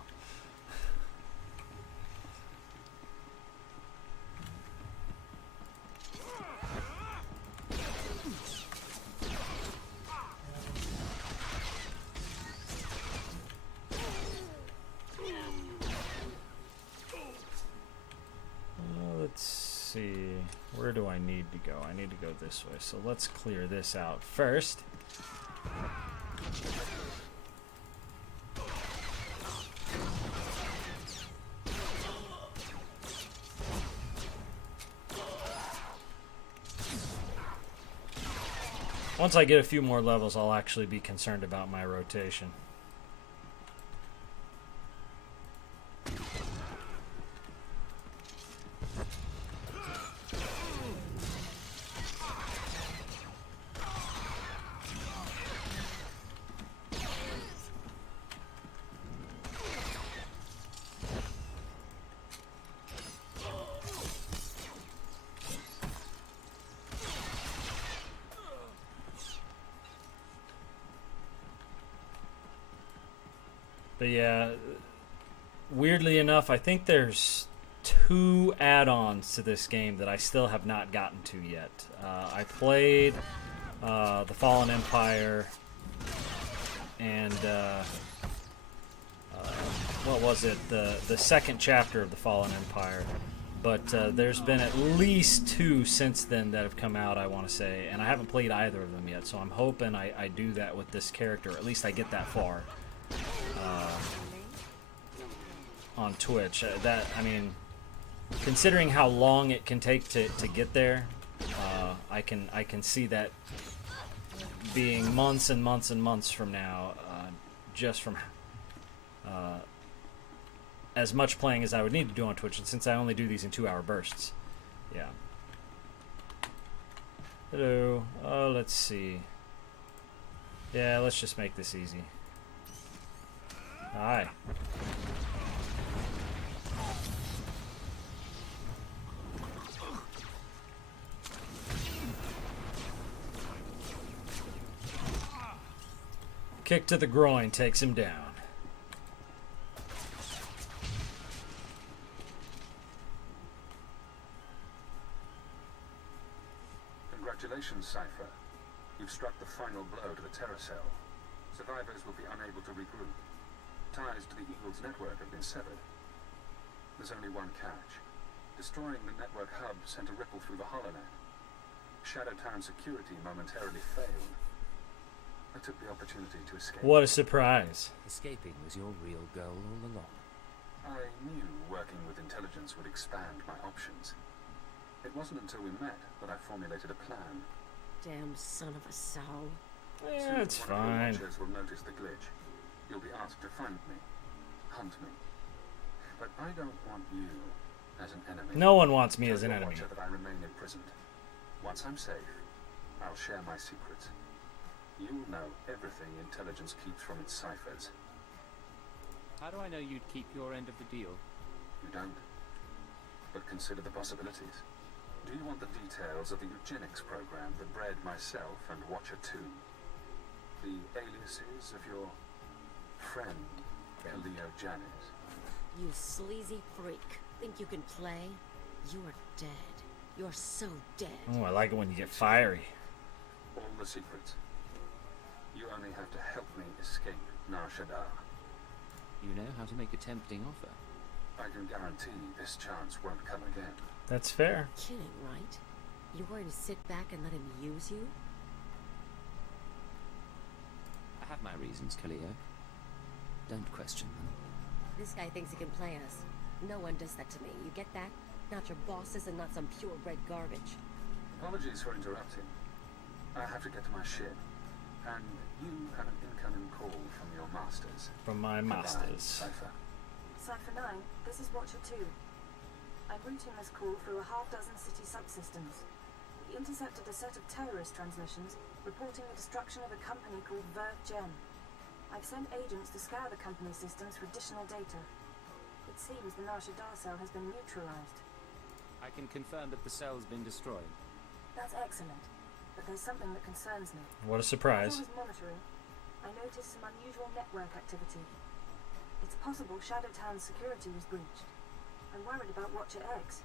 Let's see. Where do I need to go? I need to go this way. So let's clear this out first. Once I get a few more levels, I'll actually be concerned about my rotation. But yeah, weirdly enough, I think there's 2 add-ons to this game that I still have not gotten to yet. I played The Fallen Empire and what was it? The second chapter of The Fallen Empire. But there's been at least 2 since then that have come out, I want to say, and I haven't played either of them yet. So I'm hoping I do that with this character, or at least I get that far. On Twitch, I mean, considering how long it can take to get there, I can see that being months and months and months from now, just from as much playing as I would need to do on Twitch, and since I only do these in 2-hour bursts. Yeah. Hello. Oh, let's see. Yeah, let's just make this easy. Hi. Kick to the groin takes him down. Congratulations, Cypher. You've struck the final blow to the Terracell. Survivors will be unable to regroup. Ties to the Eagle's network have been severed. There's only one catch. Destroying the network hub sent a ripple through the HoloNet. Shadowtown security momentarily failed. I took the opportunity to escape. What a surprise. Escaping was your real goal all along. I knew working with intelligence would expand my options. It wasn't until we met that I formulated a plan. Damn son of a sow. Yeah, it's fine. One of your watchers will notice the glitch. You'll be asked to find me, hunt me. But I don't want you as an enemy. No one wants me as an Tell enemy. your watcher that I remain imprisoned. Once I'm safe, I'll share my secrets. You'll know everything intelligence keeps from its ciphers. How do I know you'd keep your end of the deal? You don't. But consider the possibilities. Do you want the details of the eugenics program that bred myself and Watcher 2? The aliases of your friend, Leo Janis? You sleazy freak. Think you can play? You are dead. You're so dead. Oh, I like it when you get fiery. All the secrets. You only have to help me escape Nar Shaddaa. You know how to make a tempting offer. I can guarantee this chance won't come again. That's fair. You're kidding, right? You're going to sit back and let him use you? I have my reasons, Kaleo. Don't question them. This guy thinks he can play us. No one does that to me. You get that? Not your bosses and not some purebred garbage. Apologies for interrupting. I have to get to my ship. And you have an incoming call from your masters. From my masters. Cypher. Cypher 9, this is Watcher 2. I'm routing this call through a half-dozen city subsystems. We intercepted a set of terrorist transmissions reporting the destruction of a company called Verve Gem. I've sent agents to scour the company's systems for additional data. It seems the Nar Shaddaa cell has been neutralized. I can confirm that the cell's been destroyed. That's excellent, but there's something that concerns me. What a surprise. As I was monitoring, I noticed some unusual network activity. It's possible Shadowtown's security was breached. I'm worried about Watcher X.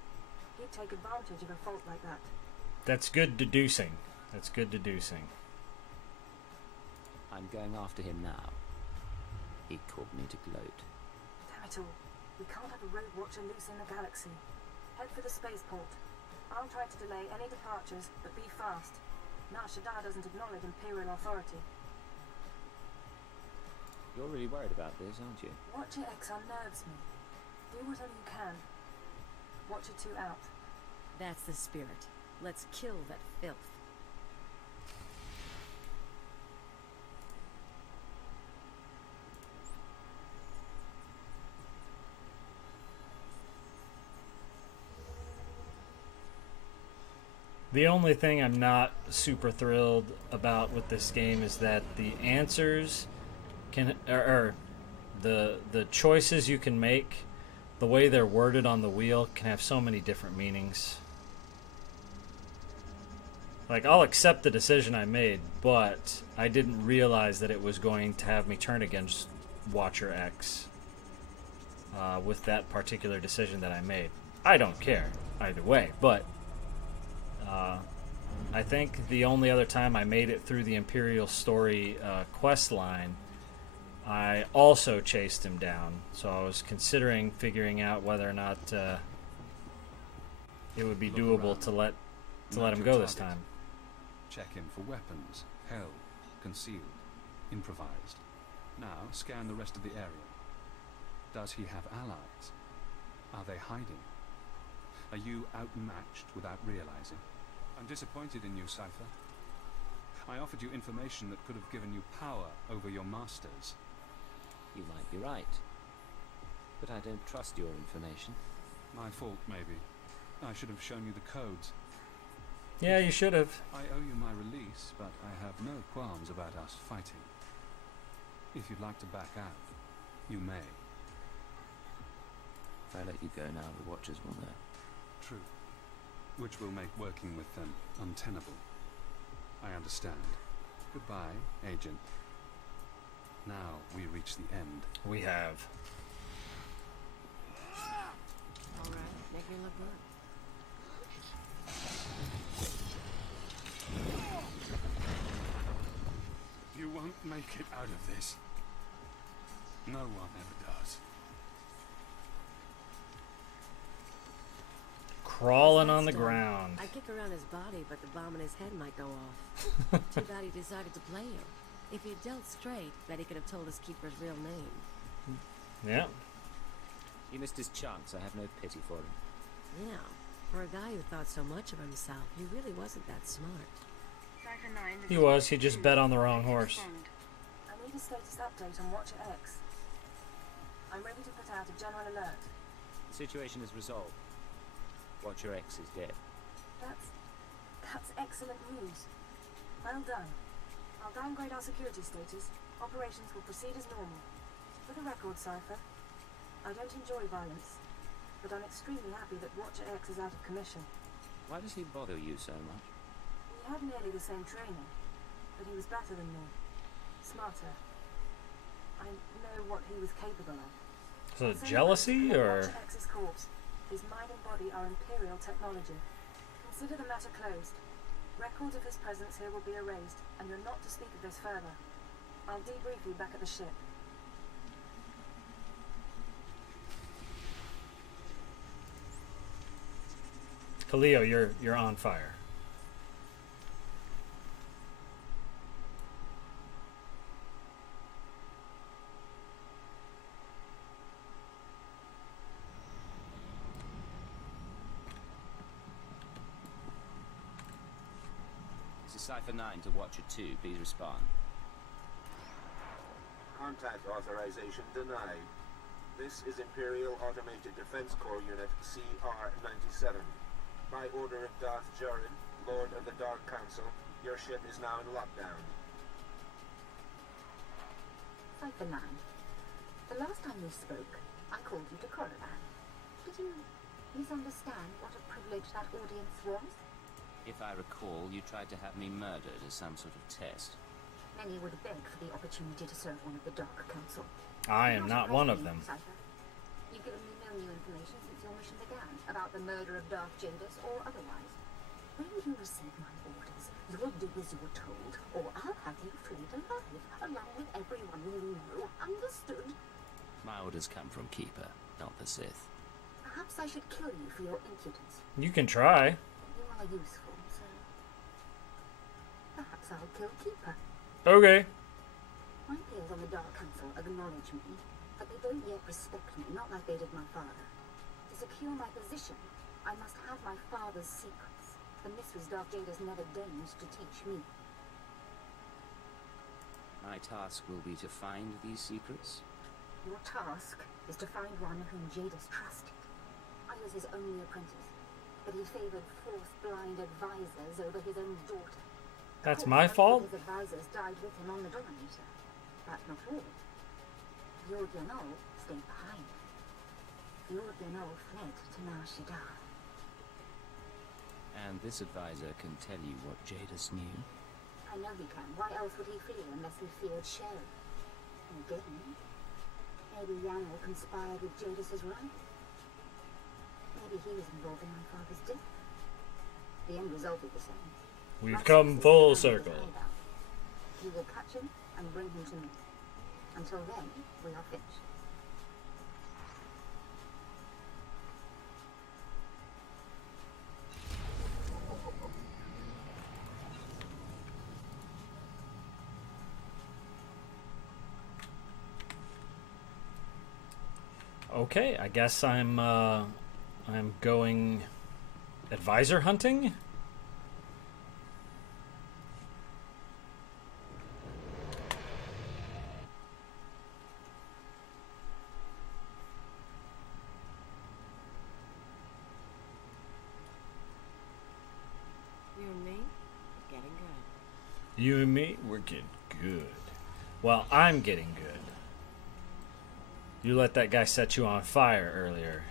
He'd take advantage of a fault like that. That's good deducing. That's good deducing. I'm going after him now. He called me to gloat. Damn it all. We can't have a rogue Watcher loose in the galaxy. Head for the spaceport. I'll try to delay any departures, but be fast. Nar Shaddaa doesn't acknowledge Imperial authority. You're really worried about this, aren't you? Watcher X unnerves me. Do whatever you can. Watcher 2 out. That's the spirit. Let's kill that filth. The only thing I'm not super thrilled about with this game is that the answers can, or the choices you can make, the way they're worded on the wheel can have so many different meanings. Like, I'll accept the decision I made, but I didn't realize that it was going to have me turn against Watcher X with that particular decision that I made. I don't care either way, but I think the only other time I made it through the Imperial story quest line, I also chased him down. So I was considering figuring out whether or not it would be doable to let him go this time. Check him for weapons, held, concealed, improvised. Now scan the rest of the area. Does he have allies? Are they hiding? Are you outmatched without realizing? I'm disappointed in you, Cypher. I offered you information that could have given you power over your masters. You might be right. But I don't trust your information. My fault, maybe. I should have shown you the codes. Yeah, you should have. I owe you my release, but I have no qualms about us fighting. If you'd like to back out, you may. If I let you go now, the Watchers will know. True. Which will make working with them untenable. I understand. Goodbye, Agent. Now we reach the end. We have. Alright, make me look good. You won't make it out of this. No one ever does. Crawling on the ground. I kick around his body, but the bomb in his head might go off. Too bad he decided to play you. If he'd dealt straight, bet he could have told his keeper's real name. Yeah. He missed his chance. I have no pity for him. Yeah. For a guy who thought so much of himself, he really wasn't that smart. Cypher 9, He was. He just bet on the wrong horse. I need a status update on Watcher X. I'm ready to put out a general alert. The situation is resolved. Watcher X is dead. That's excellent news. Well done. I'll downgrade our security status. Operations will proceed as normal. For the record, Cypher, I don't enjoy violence, but I'm extremely happy that Watcher X is out of commission. Why does he bother you so much? We had nearly the same training, but he was better than me. Smarter. I know what he was capable of. So jealousy, or? Watcher X's corpse. His mind and body are Imperial technology. Consider the matter closed. Records of his presence here will be erased, and you're not to speak of this further. I'll debrief you back at the ship. Khalil, you're on fire. This is Cipher 9 to Watcher 2. Please respond. Contact authorization denied. This is Imperial Automated Defense Corps Unit CR-97. By order of Darth Jarin, Lord of the Dark Council, your ship is now in lockdown. Cipher 9. The last time we spoke, I called you to Corovan. Did you misunderstand what a privilege that audience was? If I recall, you tried to have me murdered as some sort of test. Many would beg for the opportunity to serve one of the Dark Council. I am not one of them. Cipher. You've given me no new information since your mission began, about the murder of Darth Jadis or otherwise. When you receive my orders, you'll do as you're told, or I'll have you flayed alive, along with everyone you know. Understood? My orders come from Keeper, not the Sith. Perhaps I should kill you for your impudence. You can try. You are useful, so perhaps I'll kill Keeper. Okay. My peers on the Dark Council acknowledge me, but they don't yet respect me, not like they did my father. To secure my position, I must have my father's secrets. The mysteries Darth Jadis never deigned to teach me. My task will be to find these secrets. Your task is to find one whom Jadis trusted. I was his only apprentice, but he favored forced blind advisors over his own daughter. That's my fault? His advisors died with him on the Dominator. But not all. Yud-Yanol stayed behind. Yud-Yanol fled to Nar Shaddaa. And this advisor can tell you what Jadis knew? I know he can. Why else would he flee unless he feared sharing? And again, maybe Yanol conspired with Jadis's rival. Maybe he was involved in my father's death. The end result is the same. We've come full circle. You will catch him and bring him to me. Until then, we are finished. Okay, I guess I'm going advisor hunting. You and me, getting good. You and me, we're getting good. Well, I'm getting good. You let that guy set you on fire earlier.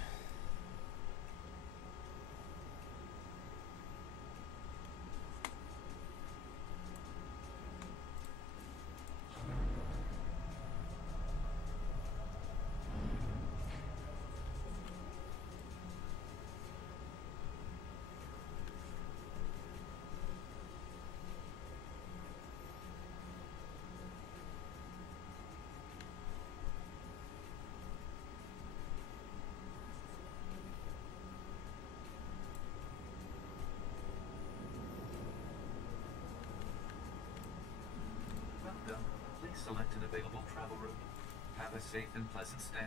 Welcome. Please select an available travel route. Have a safe and pleasant stay.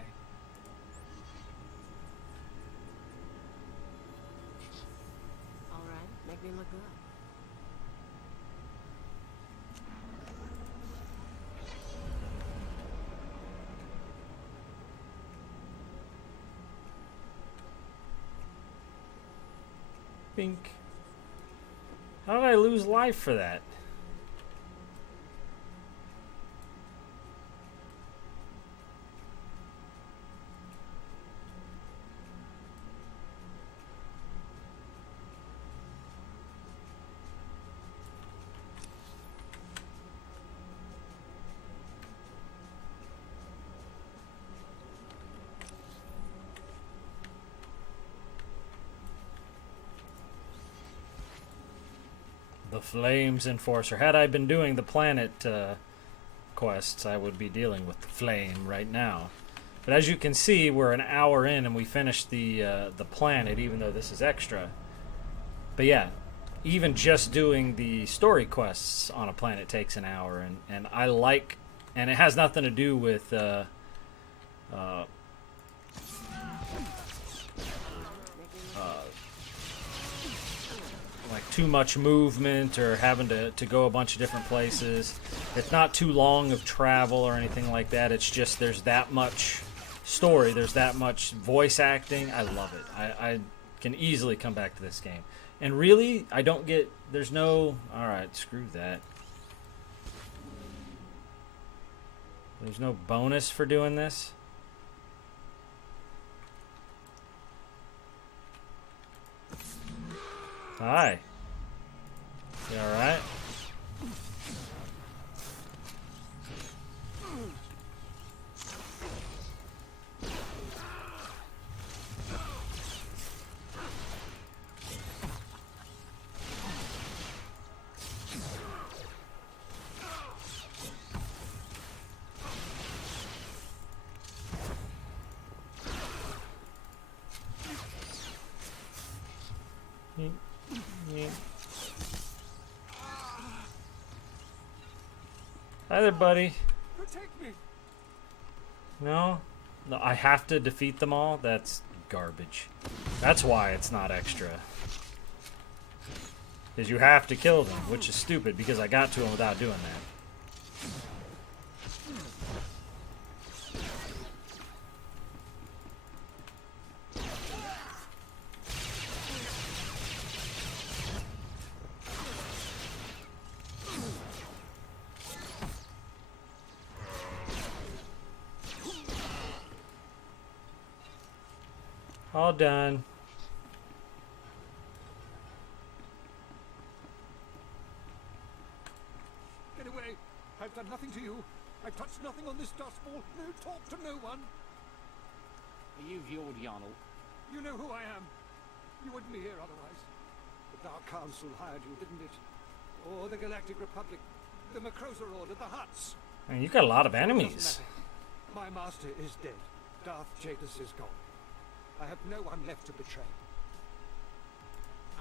All right, make me look good. Bink. How did I lose life for that? The Flames Enforcer. Had I been doing the planet quests, I would be dealing with the flame right now. But as you can see, we're an hour in and we finished the planet, even though this is extra. But yeah, even just doing the story quests on a planet takes an hour, and I like, and it has nothing to do with like too much movement or having to go a bunch of different places. It's not too long of travel or anything like that. It's just there's that much story, there's that much voice acting. I love it. I can easily come back to this game. And really, I don't get, there's no, alright, screw that. There's no bonus for doing this. Hi. You alright? Hi there, buddy. Protect me. No, I have to defeat them all. That's garbage. That's why it's not extra. Because you have to kill them, which is stupid because I got to them without doing that. All done. Get away. I've done nothing to you. I've touched nothing on this dust ball. No talk to no one. Are you Fjord Jarl? You know who I am. You wouldn't be here otherwise. The Dark Council hired you, didn't it? Or the Galactic Republic, the Macrosa Order, the Hutts. I mean, you got a lot of enemies. My master is dead. Darth Jadis is gone. I have no one left to betray.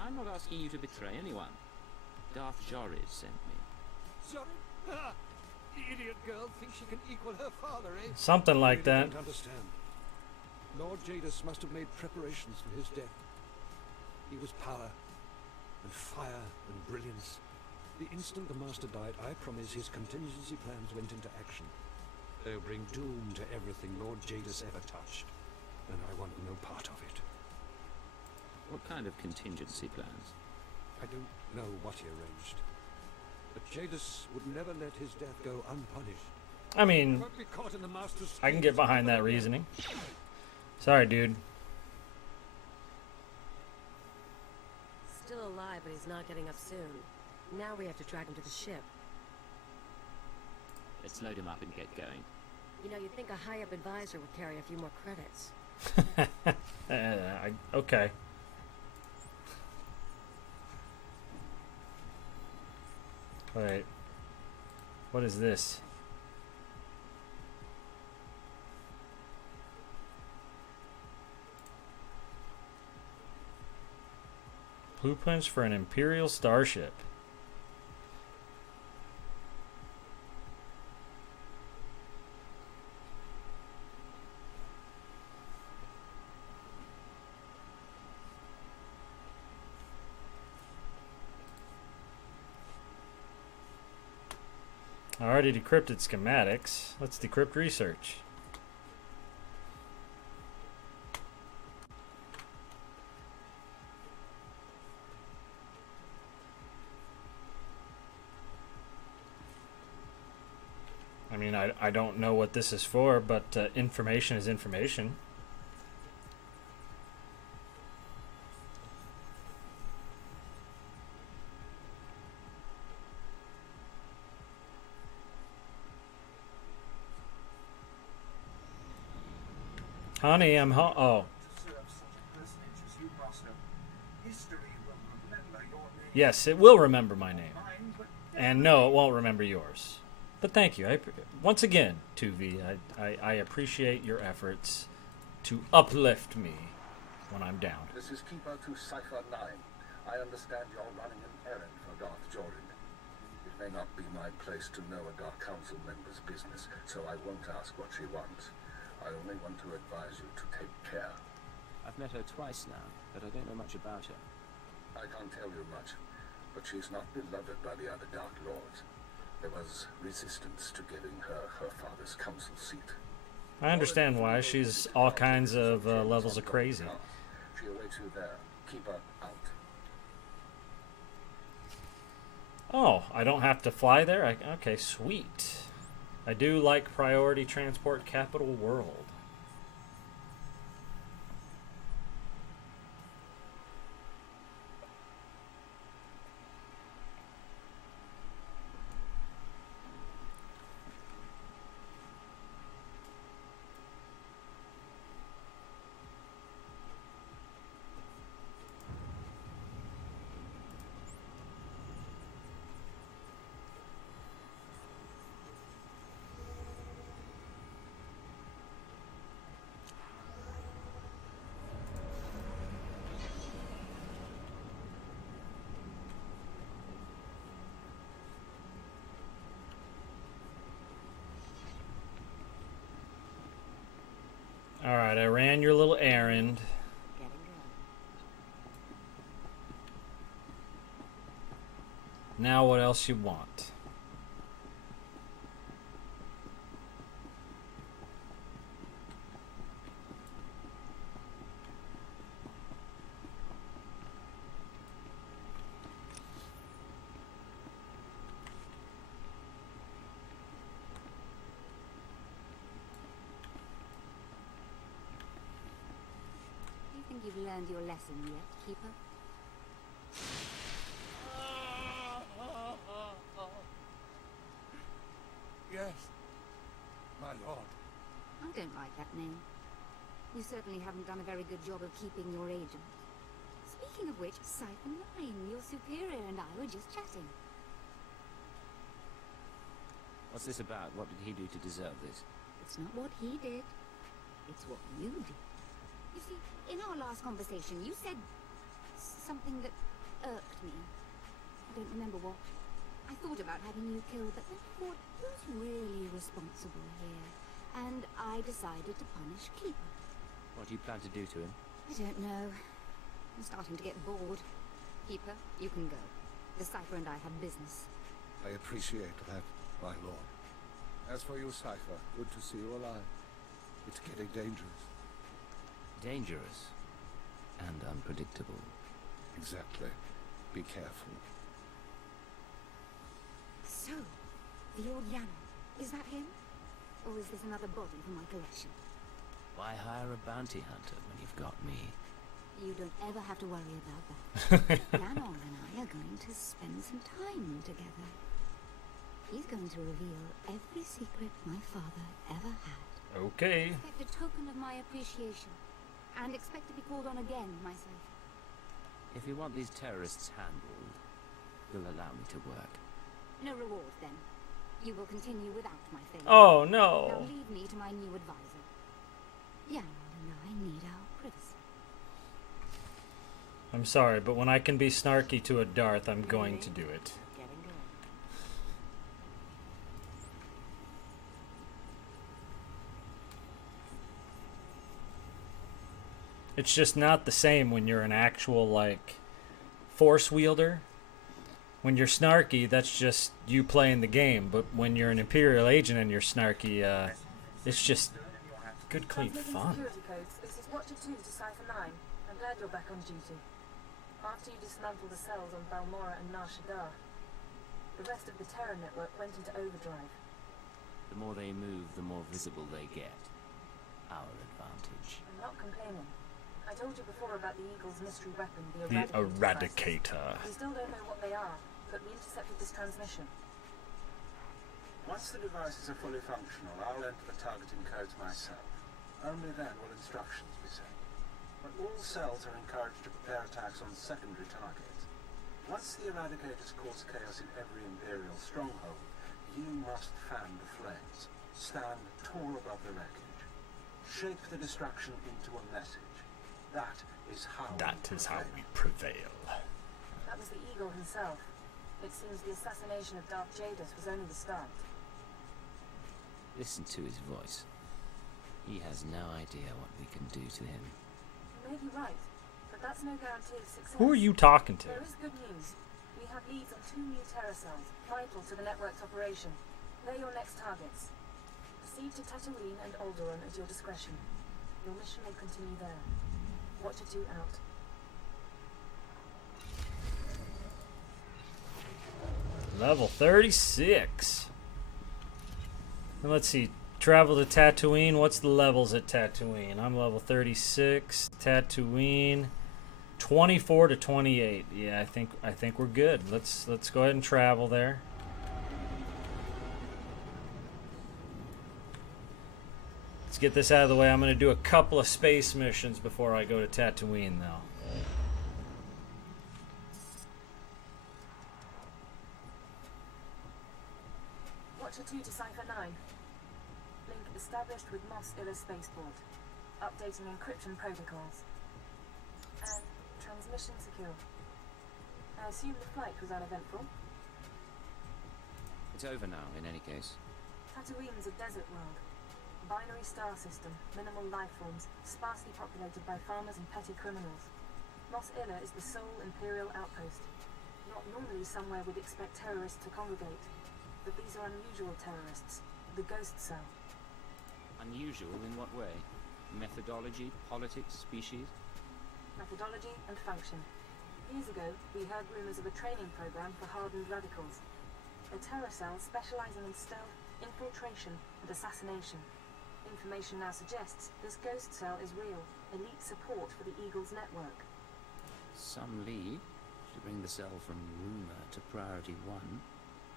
I'm not asking you to betray anyone. Darth Joris sent me. Sorry? Ah, the idiot girl thinks she can equal her father, eh? Something like I that. don't understand. Lord Jadis must have made preparations for his death. He was power, and fire, and brilliance. The instant the Master died, I promise his contingency plans went into action. They'll bring doom to everything Lord Jadis ever touched. And I want no part of it. What kind of contingency plans? I don't know what he arranged. But Jadis would never let his death go unpunished. I mean, He won't be caught in the Master's I can get behind that reasoning. Sorry, dude. Still alive, but he's not getting up soon. Now we have to drag him to the ship. Let's load him up and get going. You know, you'd think a high-up advisor would carry a few more credits. Okay. Wait. What is this? Blueprints for an Imperial starship. I already decrypted schematics. Let's decrypt research. I mean, I don't know what this is for, but information is information. Honey, I'm home. Oh. Yes, it will remember my name. And no, it won't remember yours. But thank you. Once again, 2V, I appreciate your efforts to uplift me when I'm down. This is Keeper to Cipher 9. I understand you're running an errand for Darth Jorin. It may not be my place to know a Dark Council member's business, so I won't ask what she wants. I only want to advise you to take care. I've met her twice now, but I don't know much about her. I can't tell you much. but she's not beloved by the other Dark Lords. There was resistance to giving her her father's council seat. I understand why. She's all kinds of levels of crazy. She awaits you there. Keep her out. Oh, I don't have to fly there? Okay, sweet. I do like priority transport capital world. Alright, I ran your little errand. Now what else you want? You've learned your lesson yet, Keeper? Yes, my lord. I don't like that name. You certainly haven't done a very good job of keeping your agent. Speaking of which, Siphon 9, your superior and I were just chatting. What's this about? What did he do to deserve this? It's not what he did. It's what you did. You see, in our last conversation, you said something that irked me. I don't remember what. I thought about having you killed, but then I thought, who's really responsible here? And I decided to punish Keeper. What do you plan to do to him? I don't know. I'm starting to get bored. Keeper, you can go. The Cypher and I have business. I appreciate that, my lord. As for you, Cypher, good to see you alive. It's getting dangerous. Dangerous and unpredictable. Exactly. Be careful. So, the old Yano, is that him? Or is this another body for my collection? Why hire a bounty hunter when you've got me? You don't ever have to worry about that. Yanon and I are going to spend some time together. He's going to reveal every secret my father ever had. Okay. Expect a token of my appreciation. And expect to be called on again, myself. If you want these terrorists handled, you'll allow me to work. No reward, then. You will continue without my favor. Oh, no. Now leave me to my new advisor. Yanon and I need our privacy. I'm sorry, but when I can be snarky to a Darth, I'm going to do it. It's just not the same when you're an actual, like, force wielder. When you're snarky, that's just you playing the game. But when you're an Imperial agent and you're snarky, it's just good, clean fun. Security codes. This is Watcher 2 to Cypher 9. I'm glad you're back on duty. After you dismantled the cells on Balmora and Nar Shaddaa, the rest of the Terror network went into overdrive. The more they move, the more visible they get. Our advantage. I'm not complaining. I told you before about the Eagle's mystery weapon, the The Eradicator. Eradicator. We still don't know what they are, but we intercepted this transmission. Once the devices are fully functional, I'll enter the targeting codes myself. Only then will instructions be sent. But all cells are encouraged to prepare attacks on secondary targets. Once the Eradicators cause chaos in every Imperial stronghold, you must fan the flames. Stand tall above the wreckage. Shape the destruction into a message. That is how we prevail. That was the Eagle himself. It seems the assassination of Darth Jadus was only the start. Listen to his voice. He has no idea what we can do to him. You may be right, but that's no guarantee of success. Who are you talking to? There is good news. We We have leads on 2 new terror cells, vital to the network's operation. They're your next targets. Proceed to Tatooine and Alderaan at your discretion. Your mission will continue there. Watcher 2 out. Level 36. And let's see. Travel to Tatooine. What's the levels at Tatooine? I'm level 36. Tatooine 24 to 28. Yeah, I think we're good. Let's go ahead and travel there. Let's get this out of the way. I'm going to do a couple of space missions before I go to Tatooine, though. Watcher 2 to Cipher 9. Link established with Mos Illa Spaceport. Updating encryption protocols. And transmission secure. I assume the flight was uneventful. It's over now, in any case. Tatooine's a desert world. Binary star system, minimal life forms, sparsely populated by farmers and petty criminals. Mos Illa is the sole Imperial outpost. Not normally somewhere we'd expect terrorists to congregate. But these are unusual terrorists. The Ghost Cell. Unusual in what way? Methodology, politics, species? Methodology and function. Years ago, we heard rumors of a training program for hardened radicals. A terror cell specializing in stealth, infiltration, and assassination. Information now suggests this Ghost Cell is real, elite support for the Eagles network. Some lead to bring the cell from rumor to priority 1.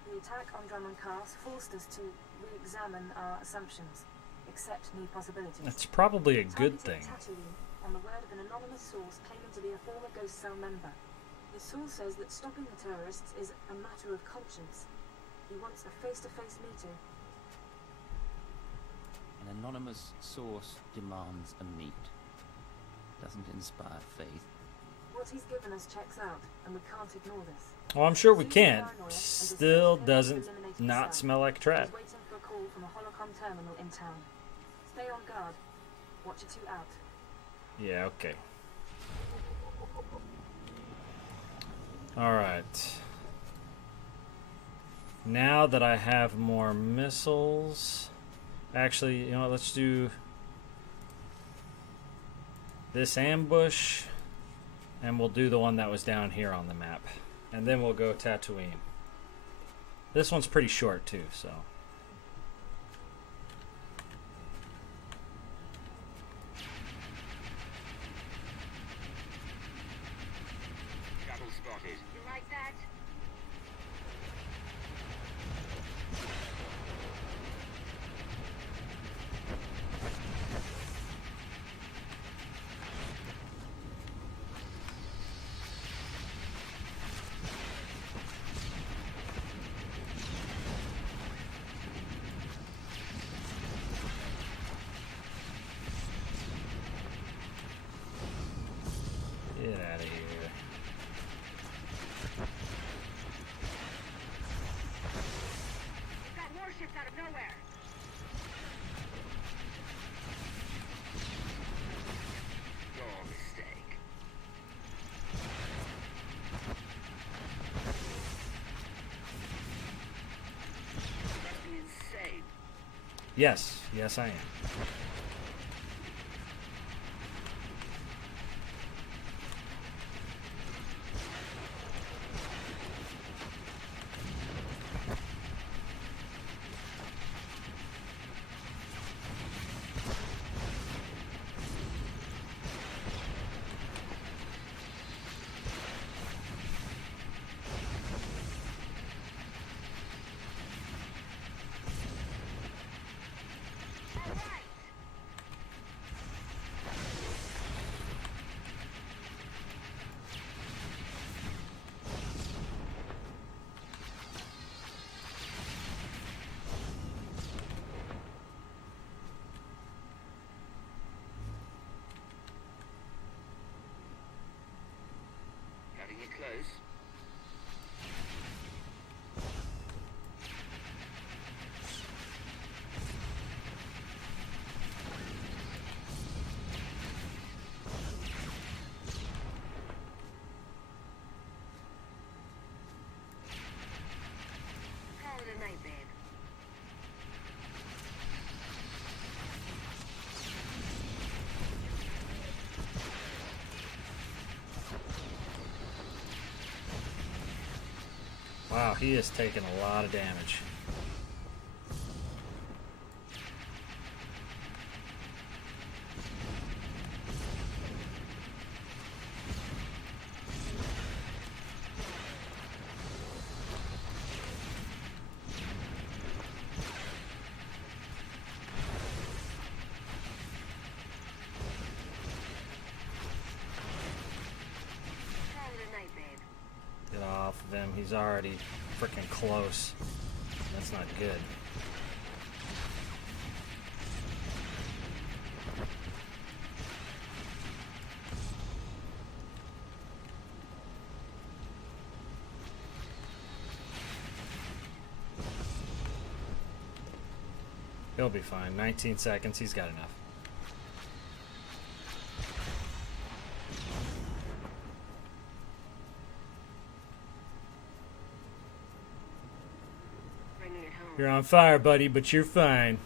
The attack on Drummond Cast forced us to re-examine our assumptions, accept new possibilities. That's probably a good Targeting thing. Tatooine on the word of an anonymous source claiming to be a former Ghost Cell member. The source says that stopping the terrorists is a matter of conscience. He wants a face-to-face meeting. An anonymous source demands a meet. Doesn't inspire faith. What he's given us checks out, and we can't ignore this. Well, I'm sure we can. Still doesn't not smell like trap. He's waiting for a call from a holocom terminal in town. Stay on guard. Watcher 2 out. Yeah, okay. Alright. Now that I have more missiles... Actually, you know what, let's do this ambush, and we'll do the one that was down here on the map. And then we'll go Tatooine. This one's pretty short too, so... Double spotted. You like that? Get out of here. We've got warships out of nowhere. Your mistake. You must be insane. Yes, yes I am. Cutting it close. he is taking a lot of damage. Get off of him. He's already freaking close. That's not good. He'll be fine. 19 seconds. He's got enough. You're on fire, buddy, but you're fine.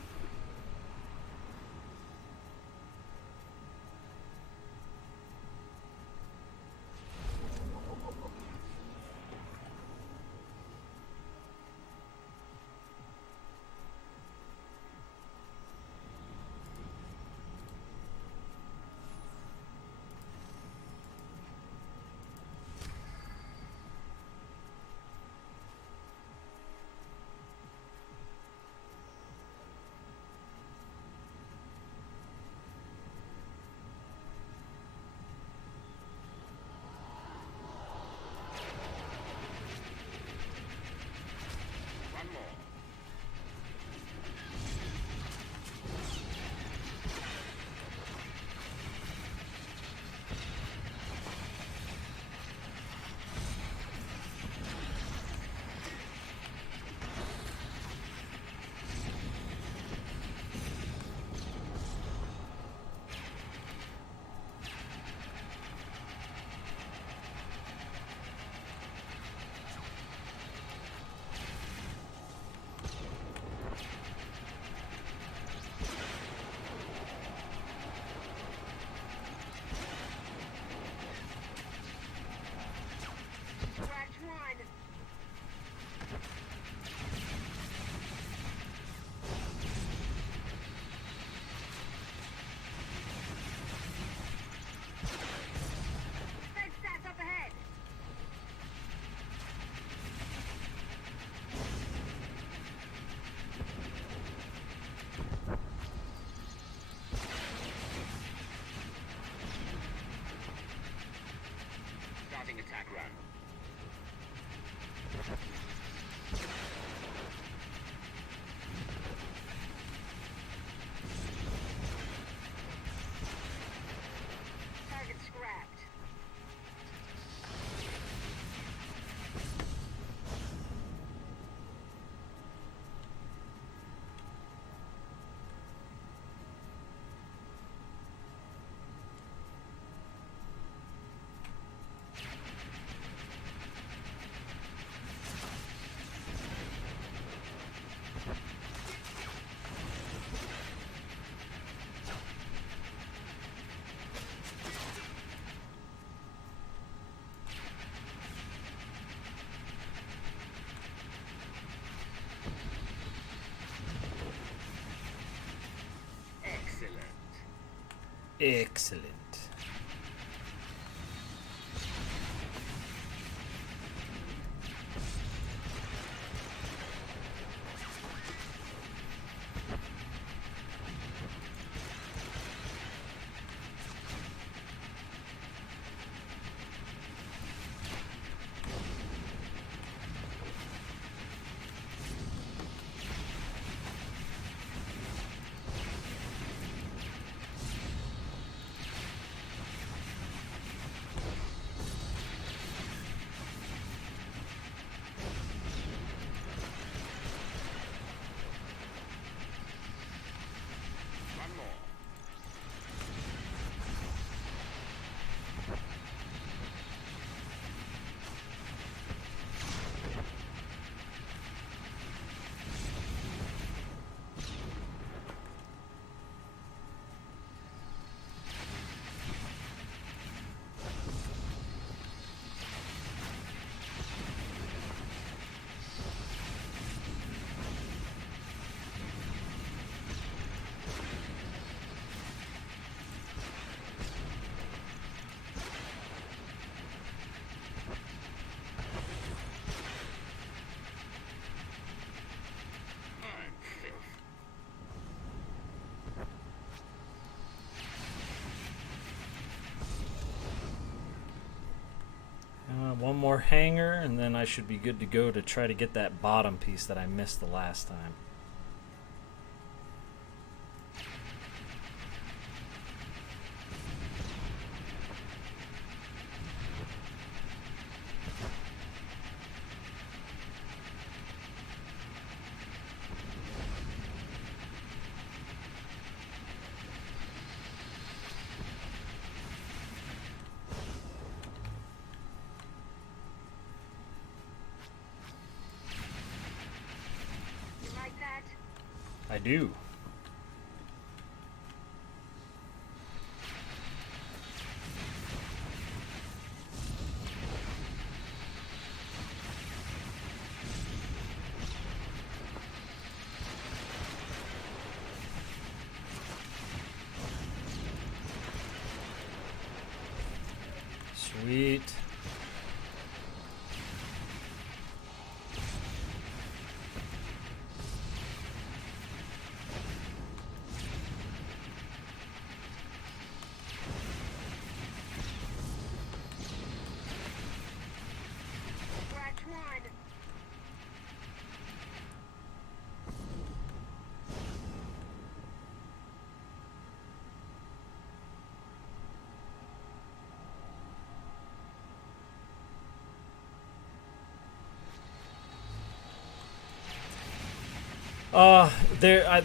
Attack run. Target scrapped. Excellent. more hangar, and then I should be good to go to try to get that bottom piece that I missed the last time. I do. Sweet.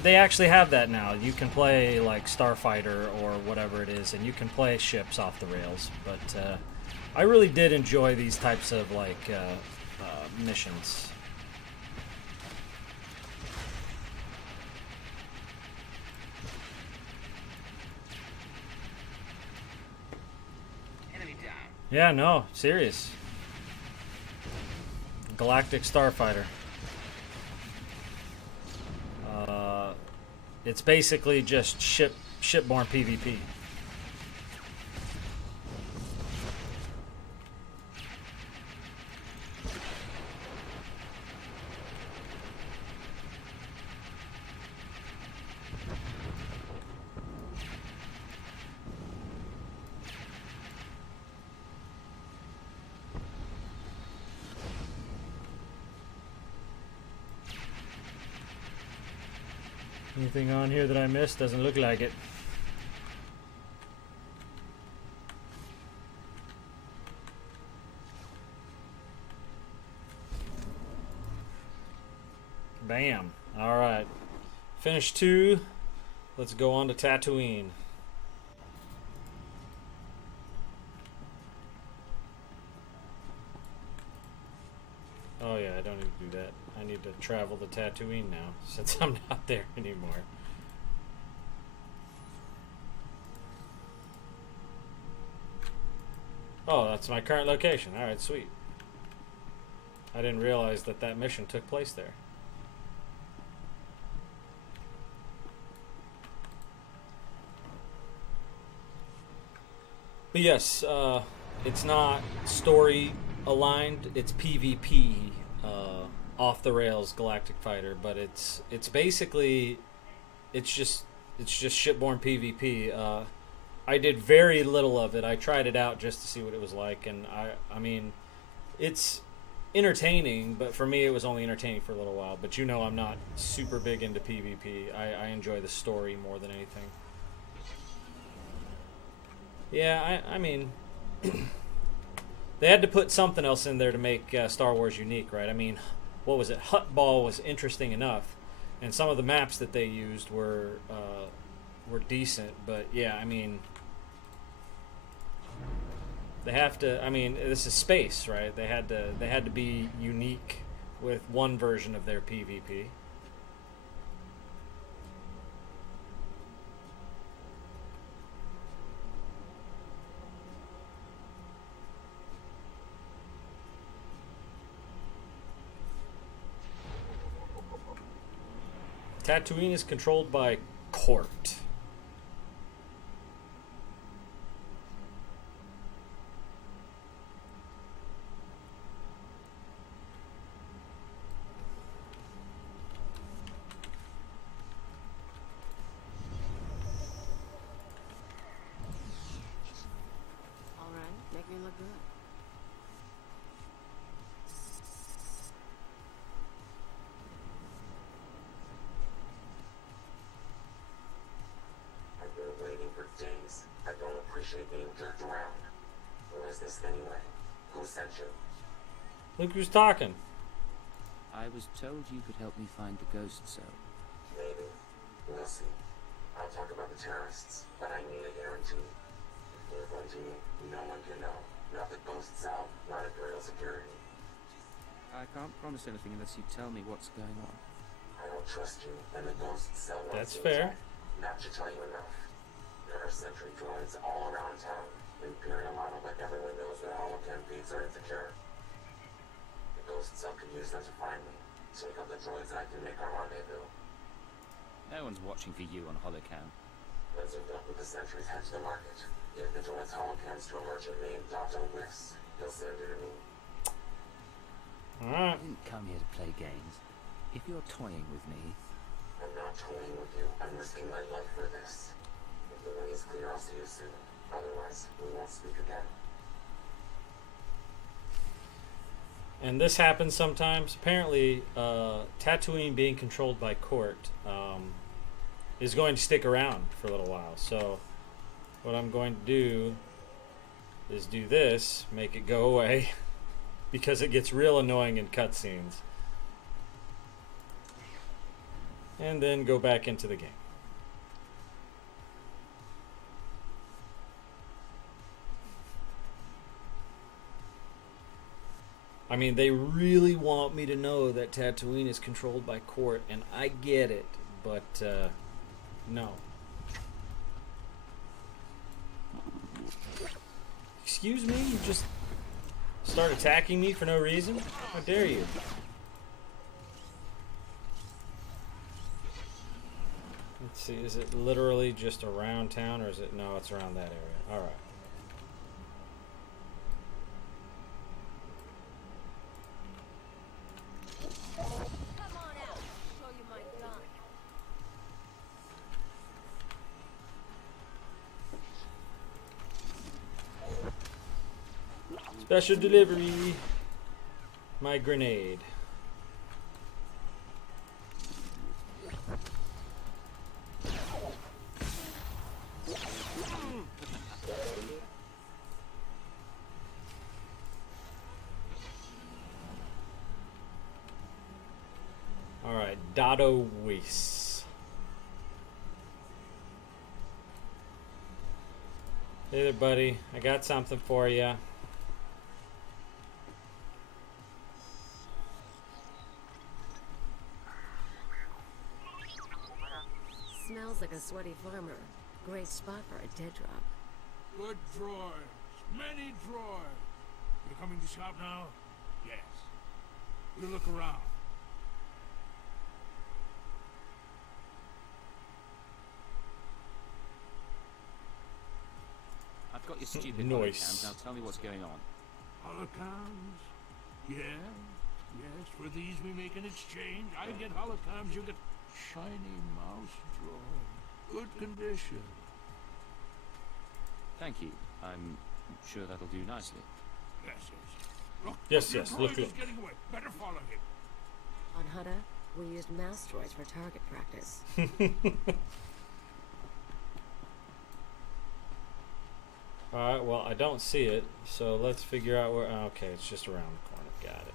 They actually have that now. You can play like Starfighter or whatever it is, and you can play ships off the rails. But I really did enjoy these types of like missions. Enemy down. Yeah, no, serious. Galactic Starfighter. It's basically just shipborne PvP. Anything on here that I missed? Doesn't look like it. Bam. Alright. Finish 2. Let's go on to Tatooine. Oh yeah, I don't need to do that. I need to travel to Tatooine now, since I'm not there anymore. Oh, that's my current location. Alright, sweet. I didn't realize that that mission took place there. But yes, it's not story aligned, it's PvP, off the rails galactic fighter, but it's basically it's just shipborne PvP. I did very little of it. I tried it out just to see what it was like, and I mean it's entertaining, but for me it was only entertaining for a little while. But you know, I'm not super big into PvP. I enjoy the story more than anything. Yeah, I mean they had to put something else in there to make Star Wars unique, right? I mean, what was it? Huttball was interesting enough, and some of the maps that they used were decent. But yeah, I mean, they have to. I mean, this is space, right? They had to be unique with one version of their PvP. Tatooine is controlled by Court. All right, make me look good. days. I don't appreciate being jerked around. Who is this anyway? Who sent you? Look who's talking. I was told you could help me find the ghost cell. Maybe. We'll see. I'll talk about the terrorists, but I need a guarantee. If you're going to me, no one can know. Not the ghost cell, not Imperial security. I can't promise anything unless you tell me what's going on. I don't trust you, and the ghost cell won't That's seem fair. to not to tell you enough. There are sentry droids all around town. Imperial model, but everyone knows that holocam feeds are insecure. The ghost cell can use them to find me. Take out the droids and I can make our rendezvous. No one's watching for you on holocam. Once we've dealt with the sentries, head to the market. Give the droids holocams to a merchant named Dr. Wiss. He'll send it to me. I didn't come here to play games. If you're toying with me... I'm not toying with you. I'm risking my life for this. If the way is clear, I'll see you soon. Otherwise, we won't speak again. And this happens sometimes. Apparently, Tatooine being controlled by Court is going to stick around for a little while. So what I'm going to do is do this, make it go away, because it gets real annoying in cutscenes. And then go back into the game. I mean, they really want me to know that Tatooine is controlled by Court, and I get it, but no. Excuse me? You just start attacking me for no reason? How dare you? Let's see, is it literally just around town, or is it... No, it's around that area. Alright. Special delivery. My grenade. Alright, Dado Weiss. Hey there, buddy. I got something for you. Smells like a sweaty farmer. Great spot for a dead drop. Good droids. Many droids. You're coming to shop now? Yes. You look around. I've got your stupid Nice. holocams. Now tell me what's going on. Holocams? Yeah. Yes, for these we make an exchange. I get holocams, you get shiny mouse droid. Good condition. Thank you. I'm sure that'll do nicely. Yes, yes. Look, Yes, your yes, droid look, is look. getting away. Better follow him. On Hutta, we used mouse droids for target practice. Alright, well, I don't see it, so let's figure out where... Okay, it's just around the corner. Got it.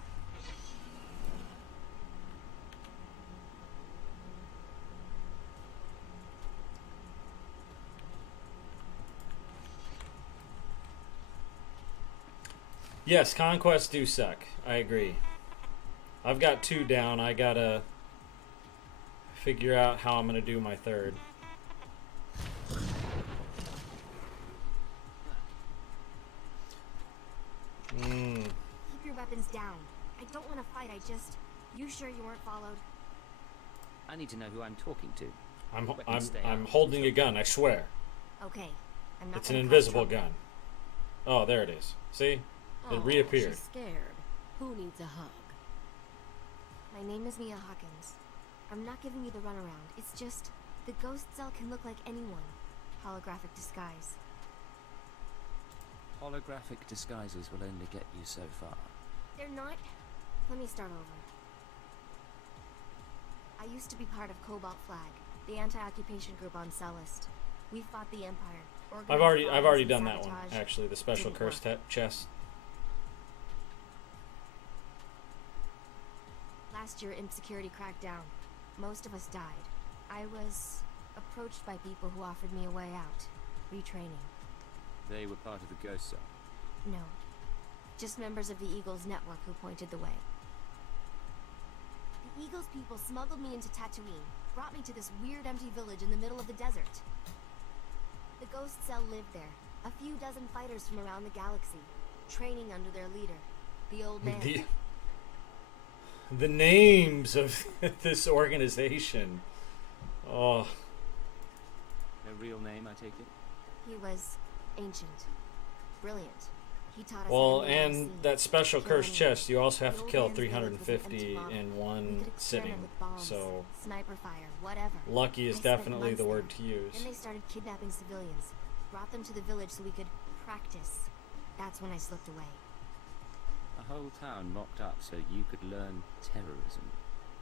Yes, conquests do suck. I agree. I've got 2 down. I gotta figure out how I'm gonna do my 3rd. Keep your weapons down. I don't want to fight, I just... You sure you weren't followed? I need to know who I'm talking to. I'm holding a gun, I swear. Okay, I'm not It's an gonna cause invisible trouble. gun. Oh, there it is. See? Oh, It reappeared. She's scared. Who needs a hug? My name is Mia Hawkins. I'm not giving you the runaround. It's just... The ghost cell can look like anyone. Holographic disguise. Holographic disguises will only get you so far. They're not... Let me start over. I used to be part of Cobalt Flag, the anti-occupation group on Cellist. We fought the Empire. I've organized already bombs done and that one sabotage. actually. The special Didn't curse work. chest. Last year, Imp Security cracked down. Most of us died. I was approached by people who offered me a way out. Retraining. They were part of the Ghost Cell. No. Just members of the Eagles network who pointed the way. The Eagles people smuggled me into Tatooine, brought me to this weird empty village in the middle of the desert. The Ghost Cell lived there. A few dozen fighters from around the galaxy, training under their leader, the old man. The names of this organization. Oh. No real name, I take it? He was ancient. Brilliant. He taught us Well, everything I've and seen. that special Kill curse anyone. chest, you also have The to old kill man's village was an empty 350 model. in We one could experiment sitting. with bombs, So sniper fire, whatever. lucky is I spent definitely months the word there. to use. Then they started kidnapping civilians, brought them to the village so we could practice. That's when I slipped away. A whole town mocked up so you could learn terrorism.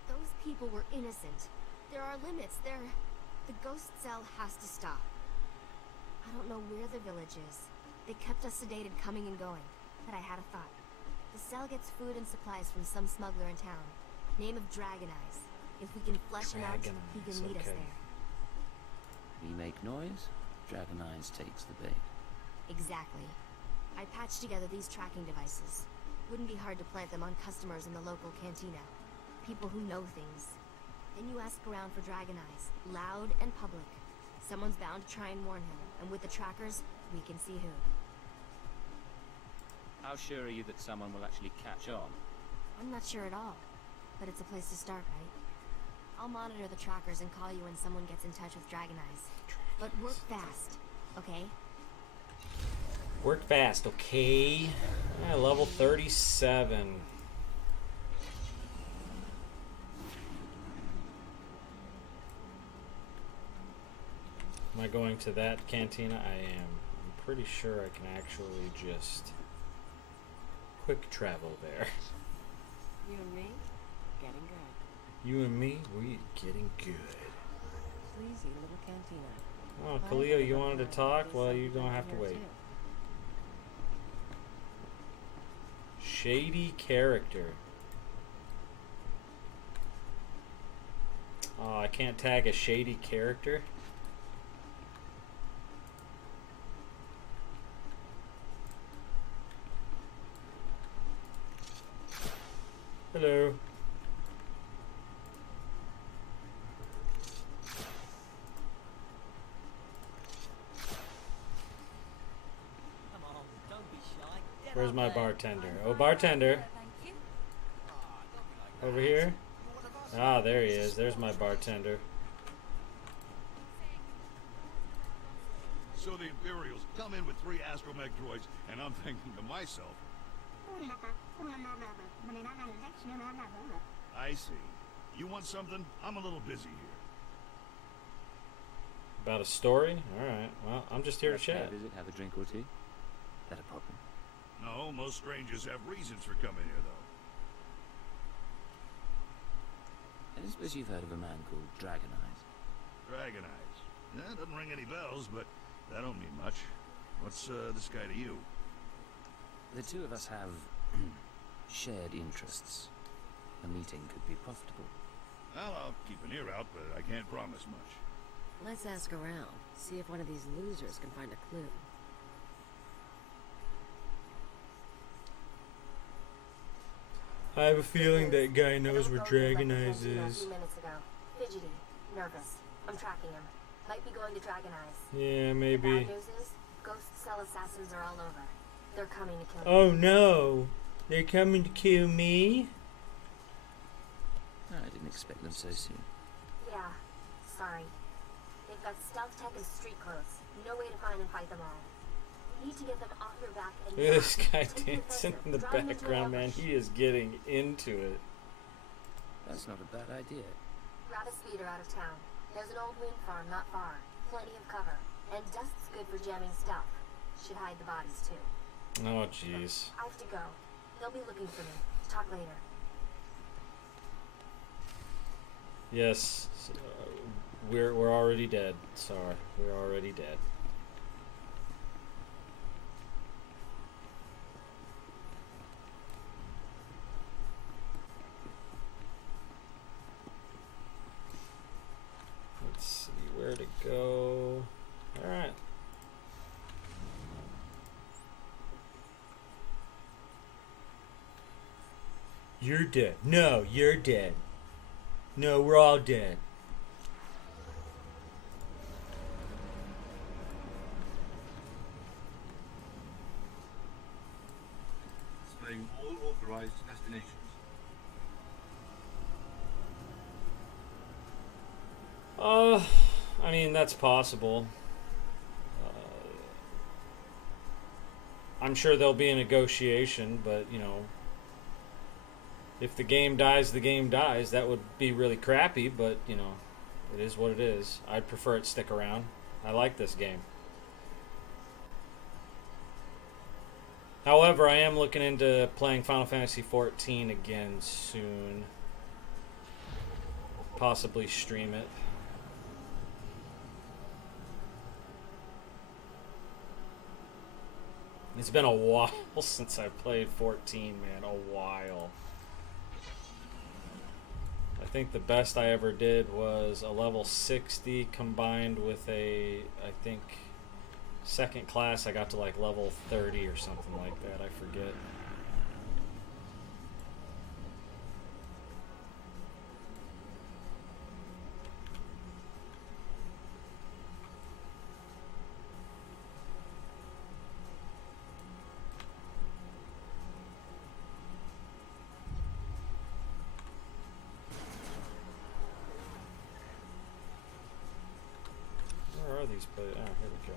Those people were innocent. There are limits. The Ghost Cell has to stop. I don't know where the village is. They kept us sedated coming and going, but I had a thought. The cell gets food and supplies from some smuggler in town. Name of Dragon Eyes. If we can flesh him out, he can lead us there. We make noise, Dragon Eyes takes the bait. Exactly. I patched together these tracking devices. Wouldn't be hard to plant them on customers in the local cantina. People who know things. Then you ask around for Dragon Eyes, loud and public. Someone's bound to try and warn him, and with the trackers, we can see who. How sure are you that someone will actually catch on? I'm not sure at all, but it's a place to start, right? I'll monitor the trackers and call you when someone gets in touch with Dragon Eyes. But work fast, okay? Work fast, okay? Yeah, level 37. Am I going to that cantina? I am. I'm pretty sure I can actually just quick travel there. You and me, getting good. You and me, we getting good. Sleazy little cantina. Oh, Khalil, you wanted to talk? Well, you're gonna have to wait. Shady character. Oh, I can't tag a shady character. Hello. Come on, don't be shy. Get Where's up my there. bartender? Oh, bartender. Over here? Ah, there he is. There's my bartender. So the Imperials come in with 3 astromech droids, and I'm thinking to myself, I see. You want something? I'm a little busy here. About a story? Alright, well, I'm just here to chat. Visit, have a drink or two. That a problem? No, most strangers have reasons for coming here, though. I suppose you've heard of a man called Dragon Eyes. Dragon Eyes. Yeah, doesn't ring any bells, but that don't mean much. What's this guy to you? The two of us have shared interests. A meeting could be profitable. Well, I'll keep an ear out, but I can't promise much. Let's ask around. See if one of these losers can find a clue. I have a feeling that guy knows where Dragon Eyes A is. few minutes ago. Fidgety, nervous. I'm tracking him. Might be going to Dragon Eyes. Yeah, The maybe. bad news is, Ghost Cell assassins are all over. They're coming to kill Oh me. no! They're coming to kill me? I didn't expect them so soon. Yeah, sorry. They've got stealth tech and street clothes. No way to find and fight them all. You need to get them off your back and Look at this now. guy Take the dancing offensive. in the Drive them into an background, man. ambush. He is getting into it. That's not a bad idea. Grab a speeder out of town. There's an old wind farm not far. Plenty of cover. And dust's good for jamming stealth. Should hide the bodies too. Oh, jeez. I have to go. They'll be looking for me. Talk later. Yes. we're already dead. Sorry, we're already dead. Let's see where to go. All right. You're dead. No, you're dead. No, we're all dead. Displaying all authorized destinations. I mean, that's possible. I'm sure there'll be a negotiation, but, you know, if the game dies, the game dies. That would be really crappy, but, you know, it is what it is. I'd prefer it stick around. I like this game. However, I am looking into playing Final Fantasy XIV again soon. Possibly stream it. It's been a while since I played 14, man. A while. I think the best I ever did was a level 60 combined with a, I think, second class. I got to like level 30 or something like that. I forget. Where are these places? Oh, here we go.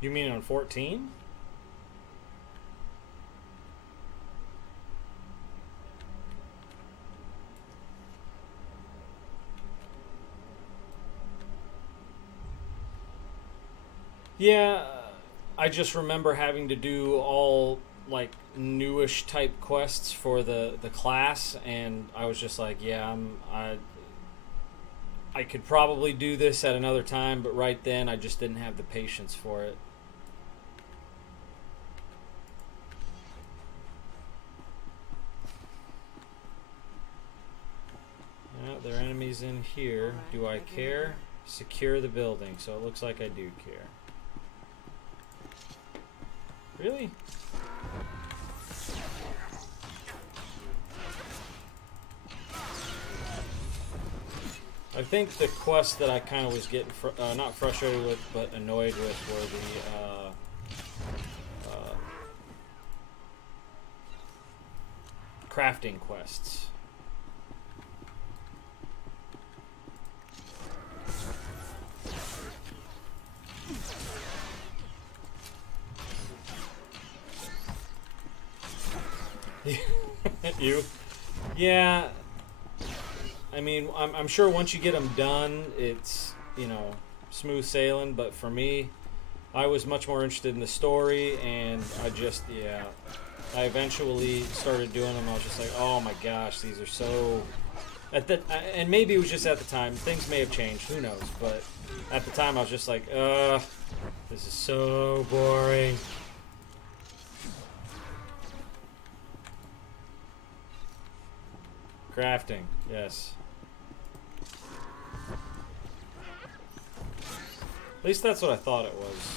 You mean on 14? Yeah, I just remember having to do all like newish type quests for the class, and I was just like, yeah, I could probably do this at another time, but right then I just didn't have the patience for it. Yeah, there are enemies in here. Do I care? Secure the building. So it looks like I do care. Really? I think the quest that I kind of was getting, not frustrated with, but annoyed with were the crafting quests. You? Yeah. I mean, I'm sure once you get them done, it's, you know, smooth sailing. But for me, I was much more interested in the story, and I just, yeah, I eventually started doing them. I was just like, oh my gosh, these are so. And maybe it was just at the time. Things may have changed. Who knows? But at the time, I was just like, this is so boring. Crafting, yes. At least that's what I thought it was.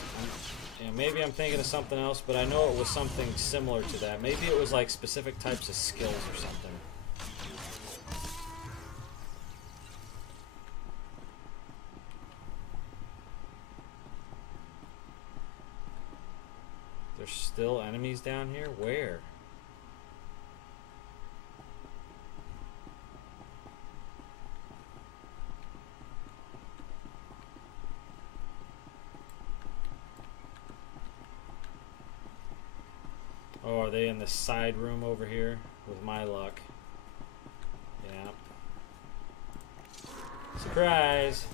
You know, maybe I'm thinking of something else, but I know it was something similar to that. Maybe it was like specific types of skills or something. There's still enemies down here? Where? Oh, are they in the side room over here? With my luck. Yeah. Surprise!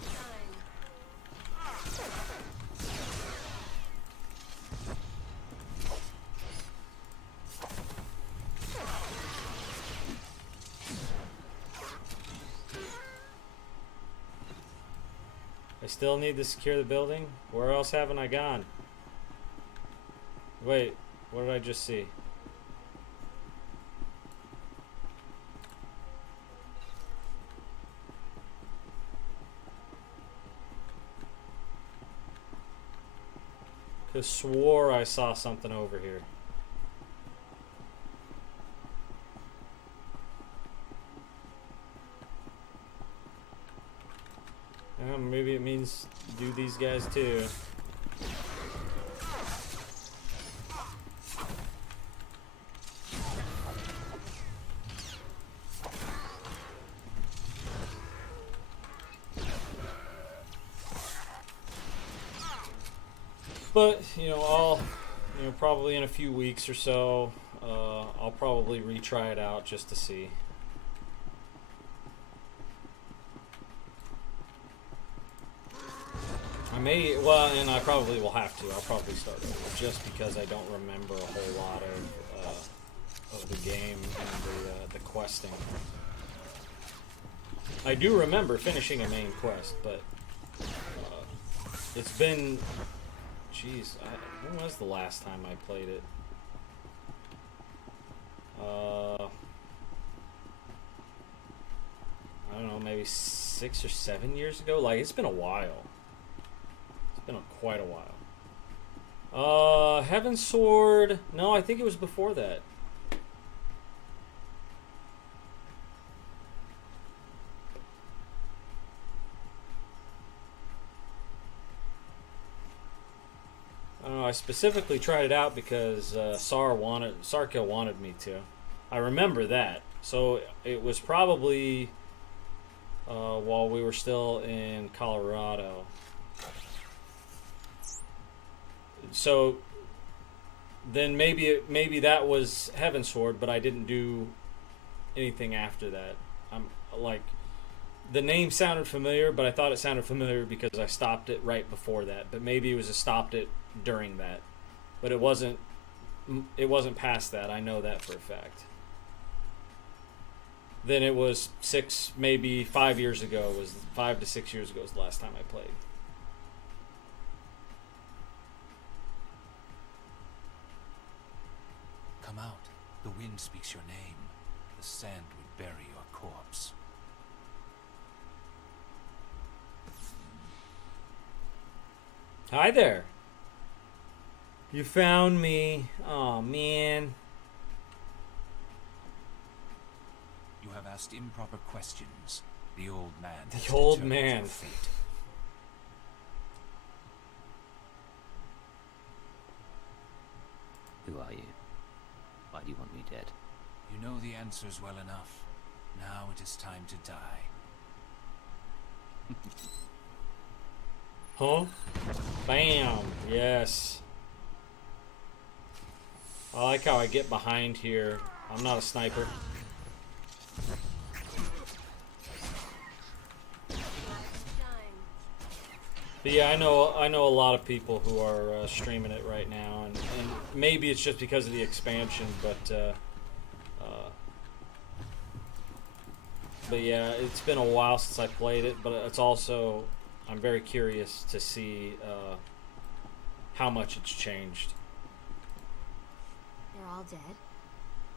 I still need to secure the building. Where else haven't I gone? Wait, what did I just see? I swore I saw something over here. Maybe it means do these guys too. But, you know, probably in a few weeks or so, I'll probably retry it out just to see. And I probably will have to. I'll probably start over just because I don't remember a whole lot of the game and the questing. I do remember finishing a main quest, but it's been... Jeez, when was the last time I played it? I don't know, maybe 6 or 7 years ago? Like, it's been a while. It's been quite a while. Heaven's Sword... No, I think it was before that. I specifically tried it out because Sarkill wanted me to. I remember that. So it was probably while we were still in Colorado. So then maybe that was Heaven's Sword, but I didn't do anything after that. I'm like, the name sounded familiar, but I thought it sounded familiar because I stopped it right before that. But maybe it was a stopped it during that, but it wasn't past that. I know that for a fact. Then it was 5 years ago, was 5 to 6 years ago was the last time I played. Come out. The wind speaks your name. The sand would bury your corpse. Hi there. You found me. Oh man. You have asked improper questions. The old man. The old man. Fate. Who are you? Why do you want me dead? You know the answers well enough. Now it is time to die. Huh? Bam. Yes. I like how I get behind here. I'm not a sniper. But yeah, I know a lot of people who are streaming it right now, and maybe it's just because of the expansion, but yeah, it's been a while since I played it, but it's also, I'm very curious to see how much it's changed. They're all dead?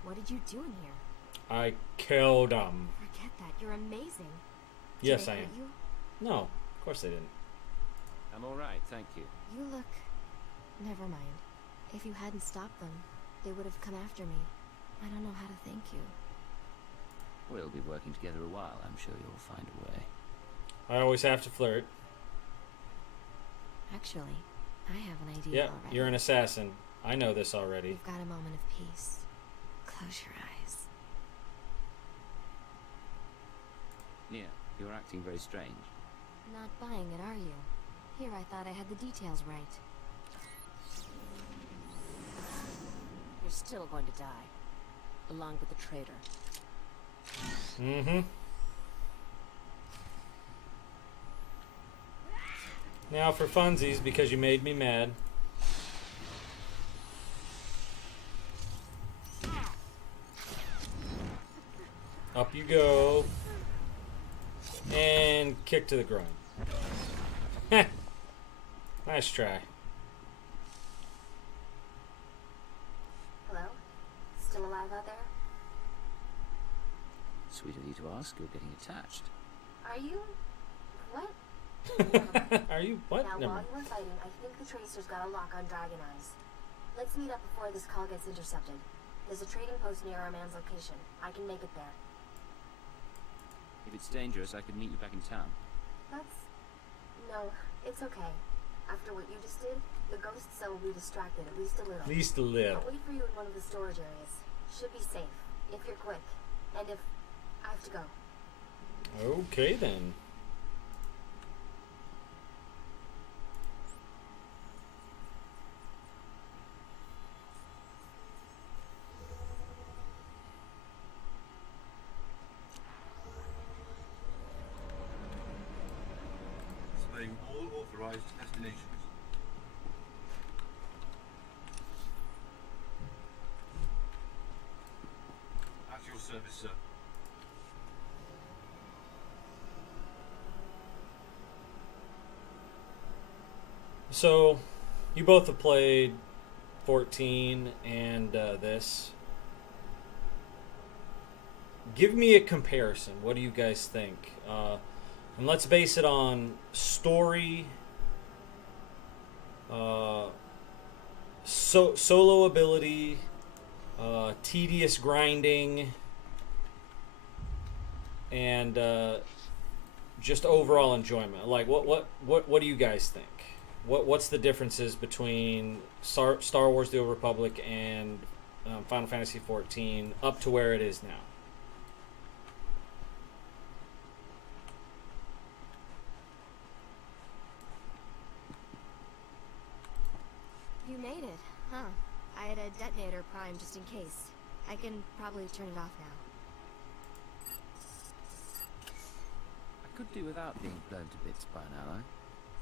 What did you do in here? I killed them. Forget that. You're amazing. Yes, I am. You? No, of course they didn't. I'm alright, thank you. You look... Never mind. If you hadn't stopped them, they would have come after me. I don't know how to thank you. We'll be working together a while. I'm sure you'll find a way. I always have to flirt. Actually, I have an idea Yep, already. you're an assassin. I know this already. We've got a moment of peace. Close your eyes. Nia, you're acting very strange. Not buying it, are you? Here, I thought I had the details right. You're still going to die. Along with the traitor. Mm-hmm. Now for funsies, because you made me mad. Up you go. And kick to the groin. Heh. Nice try. Hello? Still alive out there? Sweet of you to ask. You're getting attached. Are you? What? Are you what? Now, Never while mind. you were fighting, I think the Tracer's got a lock on Dragon Eyes. Let's meet up before this call gets intercepted. There's a trading post near our man's location. I can make it there. If it's dangerous, I could meet you back in town. No, it's okay. After what you just did, the ghost cell will be distracted at least a little. At least a little. I'll wait for you in one of the storage areas. Should be safe, if you're quick. And if I have to go. Okay then. Surveying all authorized destinations. At your service, sir. So, you both have played 14 and this. Give me a comparison. What do you guys think? And let's base it on story, solo ability, tedious grinding, and just overall enjoyment. Like, what do you guys think? What's the differences between Star Wars: The Old Republic and Final Fantasy XIV up to where it is now? You made it, huh? I had a detonator primed just in case. I can probably turn it off now. I could do without being blown to bits by an ally.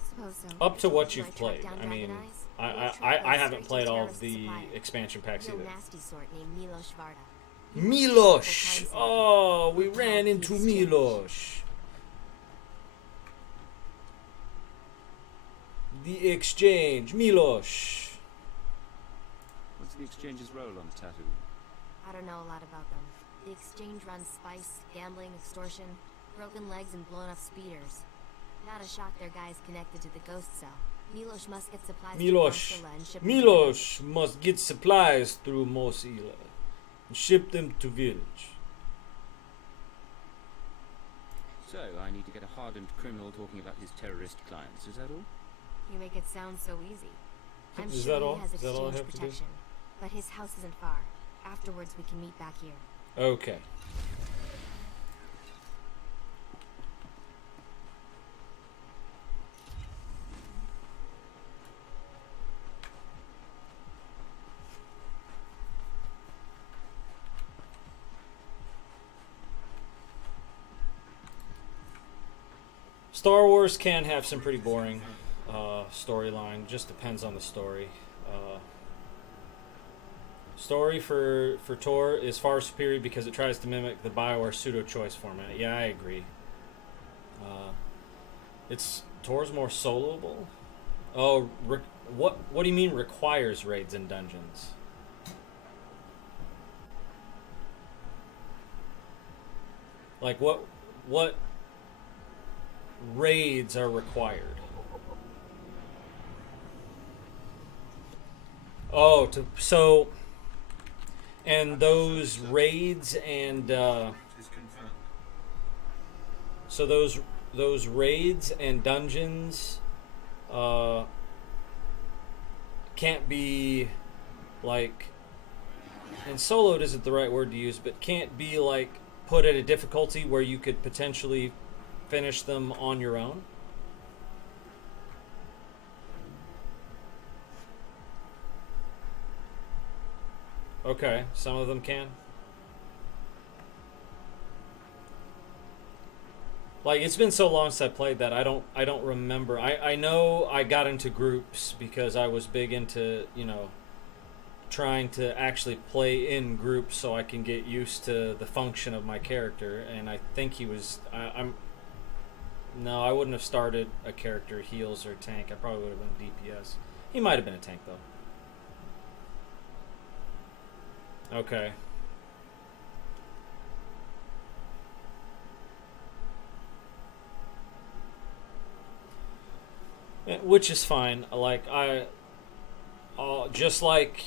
Suppose so. Up to what Should you've I track played. down I mean, Dragon Eyes? I haven't played all of the expansion packs Real either. nasty sort named Milos Varda. Milos! Oh, we ran into Milos. The exchange, Milos. What's the exchange's role on the tattoo? I don't know a lot about them. The exchange runs spice, gambling, extortion, broken legs, and blown up speeders. Not a shock their guys connected to the ghost cell. Milos must get supplies through Mosilla and ship them to Milos must get supplies through Mosilla and ship them to village. So, I need to get a hardened criminal talking about his terrorist clients. Is that all? You make it sound so easy. I'm Is sure that all? he has Is that all I exchange have to do? protection, but his house isn't far. Afterwards, we can meet back here. Okay. Star Wars can have some pretty boring storyline. Just depends on the story. Story for TOR is far superior because it tries to mimic the BioWare pseudo-choice format. Yeah, I agree. TOR's more soloable. Oh, what do you mean requires raids and dungeons? Like what raids are required? Oh, and those raids and so those raids and dungeons can't be like, and soloed isn't the right word to use, but can't be like put at a difficulty where you could potentially finish them on your own. Okay, some of them can. Like, it's been so long since I played that I don't remember. I know I got into groups because I was big into, you know, trying to actually play in groups so I can get used to the function of my character, and I think he was no, I wouldn't have started a character heals or tank. I probably would have been DPS. He might have been a tank though. Okay. Yeah, which is fine. Like just like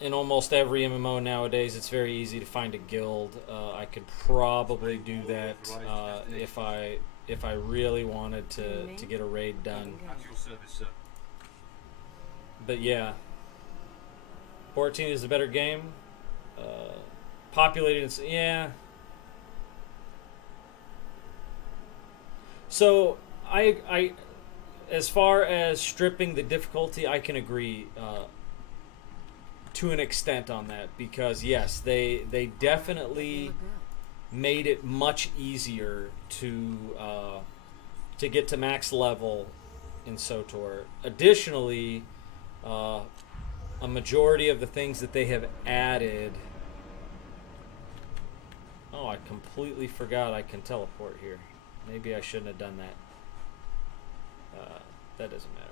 in almost every MMO nowadays, it's very easy to find a guild. I could probably do that if I really wanted to get a raid done. At your service, sir. But yeah, 14 is the better game. Populated, yeah. So I as far as stripping the difficulty, I can agree to an extent on that, because yes, they definitely made it much easier to get to max level in SWTOR. Additionally, a majority of the things that they have added. Oh, I completely forgot I can teleport here. Maybe I shouldn't have done that. That doesn't matter.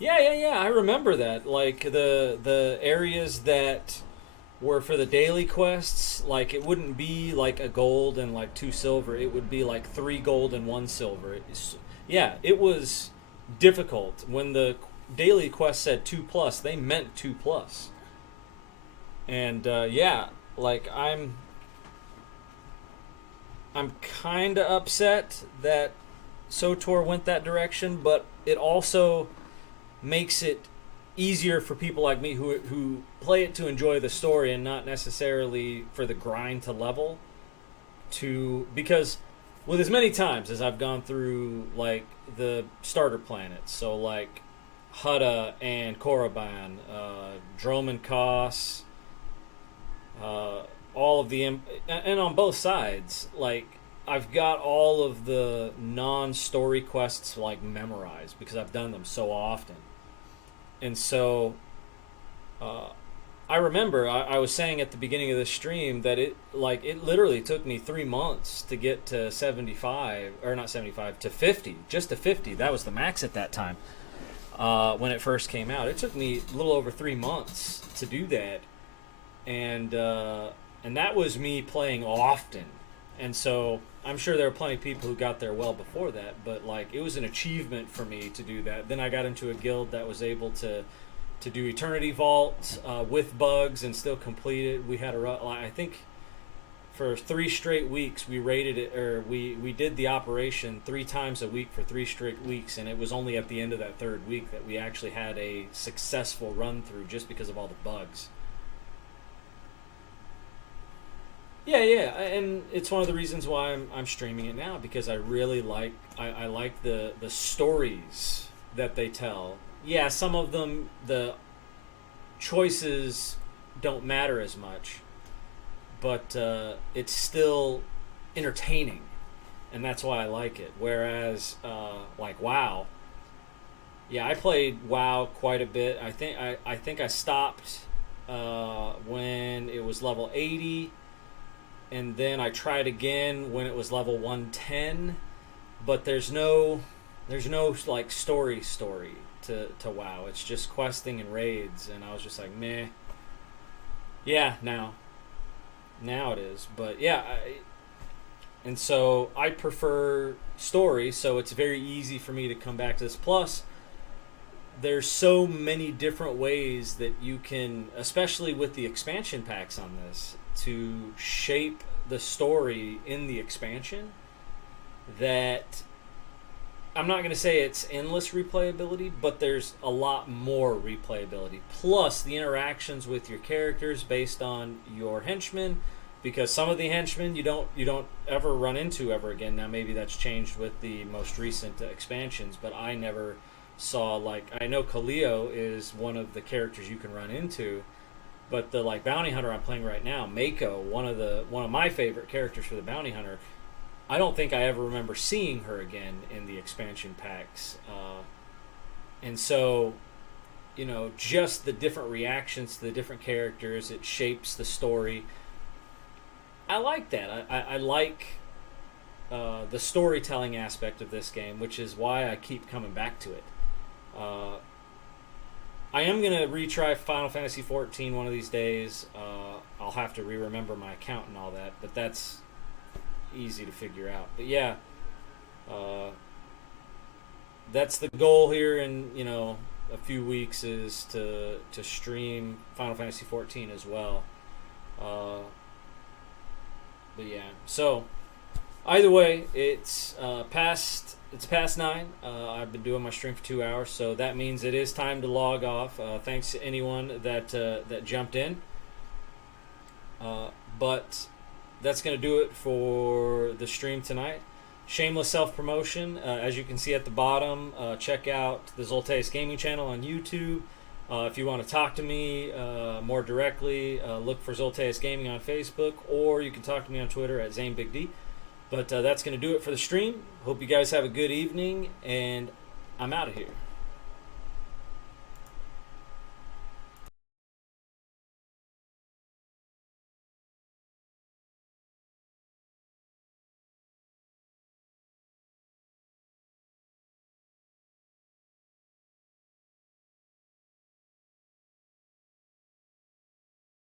Yeah, I remember that. Like, the areas that were for the daily quests, like, it wouldn't be like a gold and like 2 silver. It would be like 3 gold and 1 silver. Yeah, it was difficult. When the daily quest said 2+, they meant 2+. And yeah, like, I'm kind of upset that SWTOR went that direction, but it also makes it easier for people like me who play it to enjoy the story and not necessarily for the grind to level, because with as many times as I've gone through like the starter planets, so like Hutta and Korriban, Drome and Kos, all of the and on both sides, like, I've got all of the non-story quests like memorized because I've done them so often. And so I remember I was saying at the beginning of the stream that it literally took me 3 months to get to 75, or not 75, to 50, just to 50. That was the max at that time when it first came out. It took me a little over 3 months to do that, and that was me playing often. And so I'm sure there were plenty of people who got there well before that, but like, it was an achievement for me to do that. Then I got into a guild that was able to do Eternity Vault with bugs and still complete it. We had I think for 3 straight weeks we rated it, or we did the operation 3 times a week for 3 straight weeks, and it was only at the end of that 3rd week that we actually had a successful run through, just because of all the bugs. Yeah, and it's one of the reasons why I'm streaming it now, because I really like the stories that they tell. Yeah, some of them, the choices don't matter as much, but it's still entertaining, and that's why I like it. Whereas like WoW, yeah, I played WoW quite a bit. I think I stopped when it was level 80. And then I tried again when it was level 110, but there's no like story to WoW. It's just questing and raids, and I was just like, meh. Yeah, now it is, but yeah, and so I prefer story, so it's very easy for me to come back to this. Plus, there's so many different ways that you can, especially with the expansion packs on this, to shape the story in the expansion, that I'm not going to say it's endless replayability, but there's a lot more replayability. Plus the interactions with your characters based on your henchmen, because some of the henchmen you don't ever run into ever again. Now maybe that's changed with the most recent expansions, but I never saw, like, I know Kaleo is one of the characters you can run into, but the like bounty hunter I'm playing right now, Mako, one of my favorite characters for the bounty hunter, I don't think I ever remember seeing her again in the expansion packs. And so, you know, just the different reactions to the different characters, it shapes the story. I like that. I like the storytelling aspect of this game, which is why I keep coming back to it. I am going to retry Final Fantasy XIV one of these days. I'll have to re-remember my account and all that, but that's easy to figure out. But yeah, that's the goal here in, you know, a few weeks, is to stream Final Fantasy XIV as well. But yeah, so either way, it's past 9. I've been doing my stream for 2 hours, so that means it is time to log off. Thanks to anyone that jumped in. But that's going to do it for the stream tonight. Shameless self-promotion. As you can see at the bottom, check out the Zolteus Gaming channel on YouTube. If you want to talk to me more directly, look for Zolteus Gaming on Facebook, or you can talk to me on Twitter at ZaneBigD. But that's going to do it for the stream. Hope you guys have a good evening, and I'm out of here.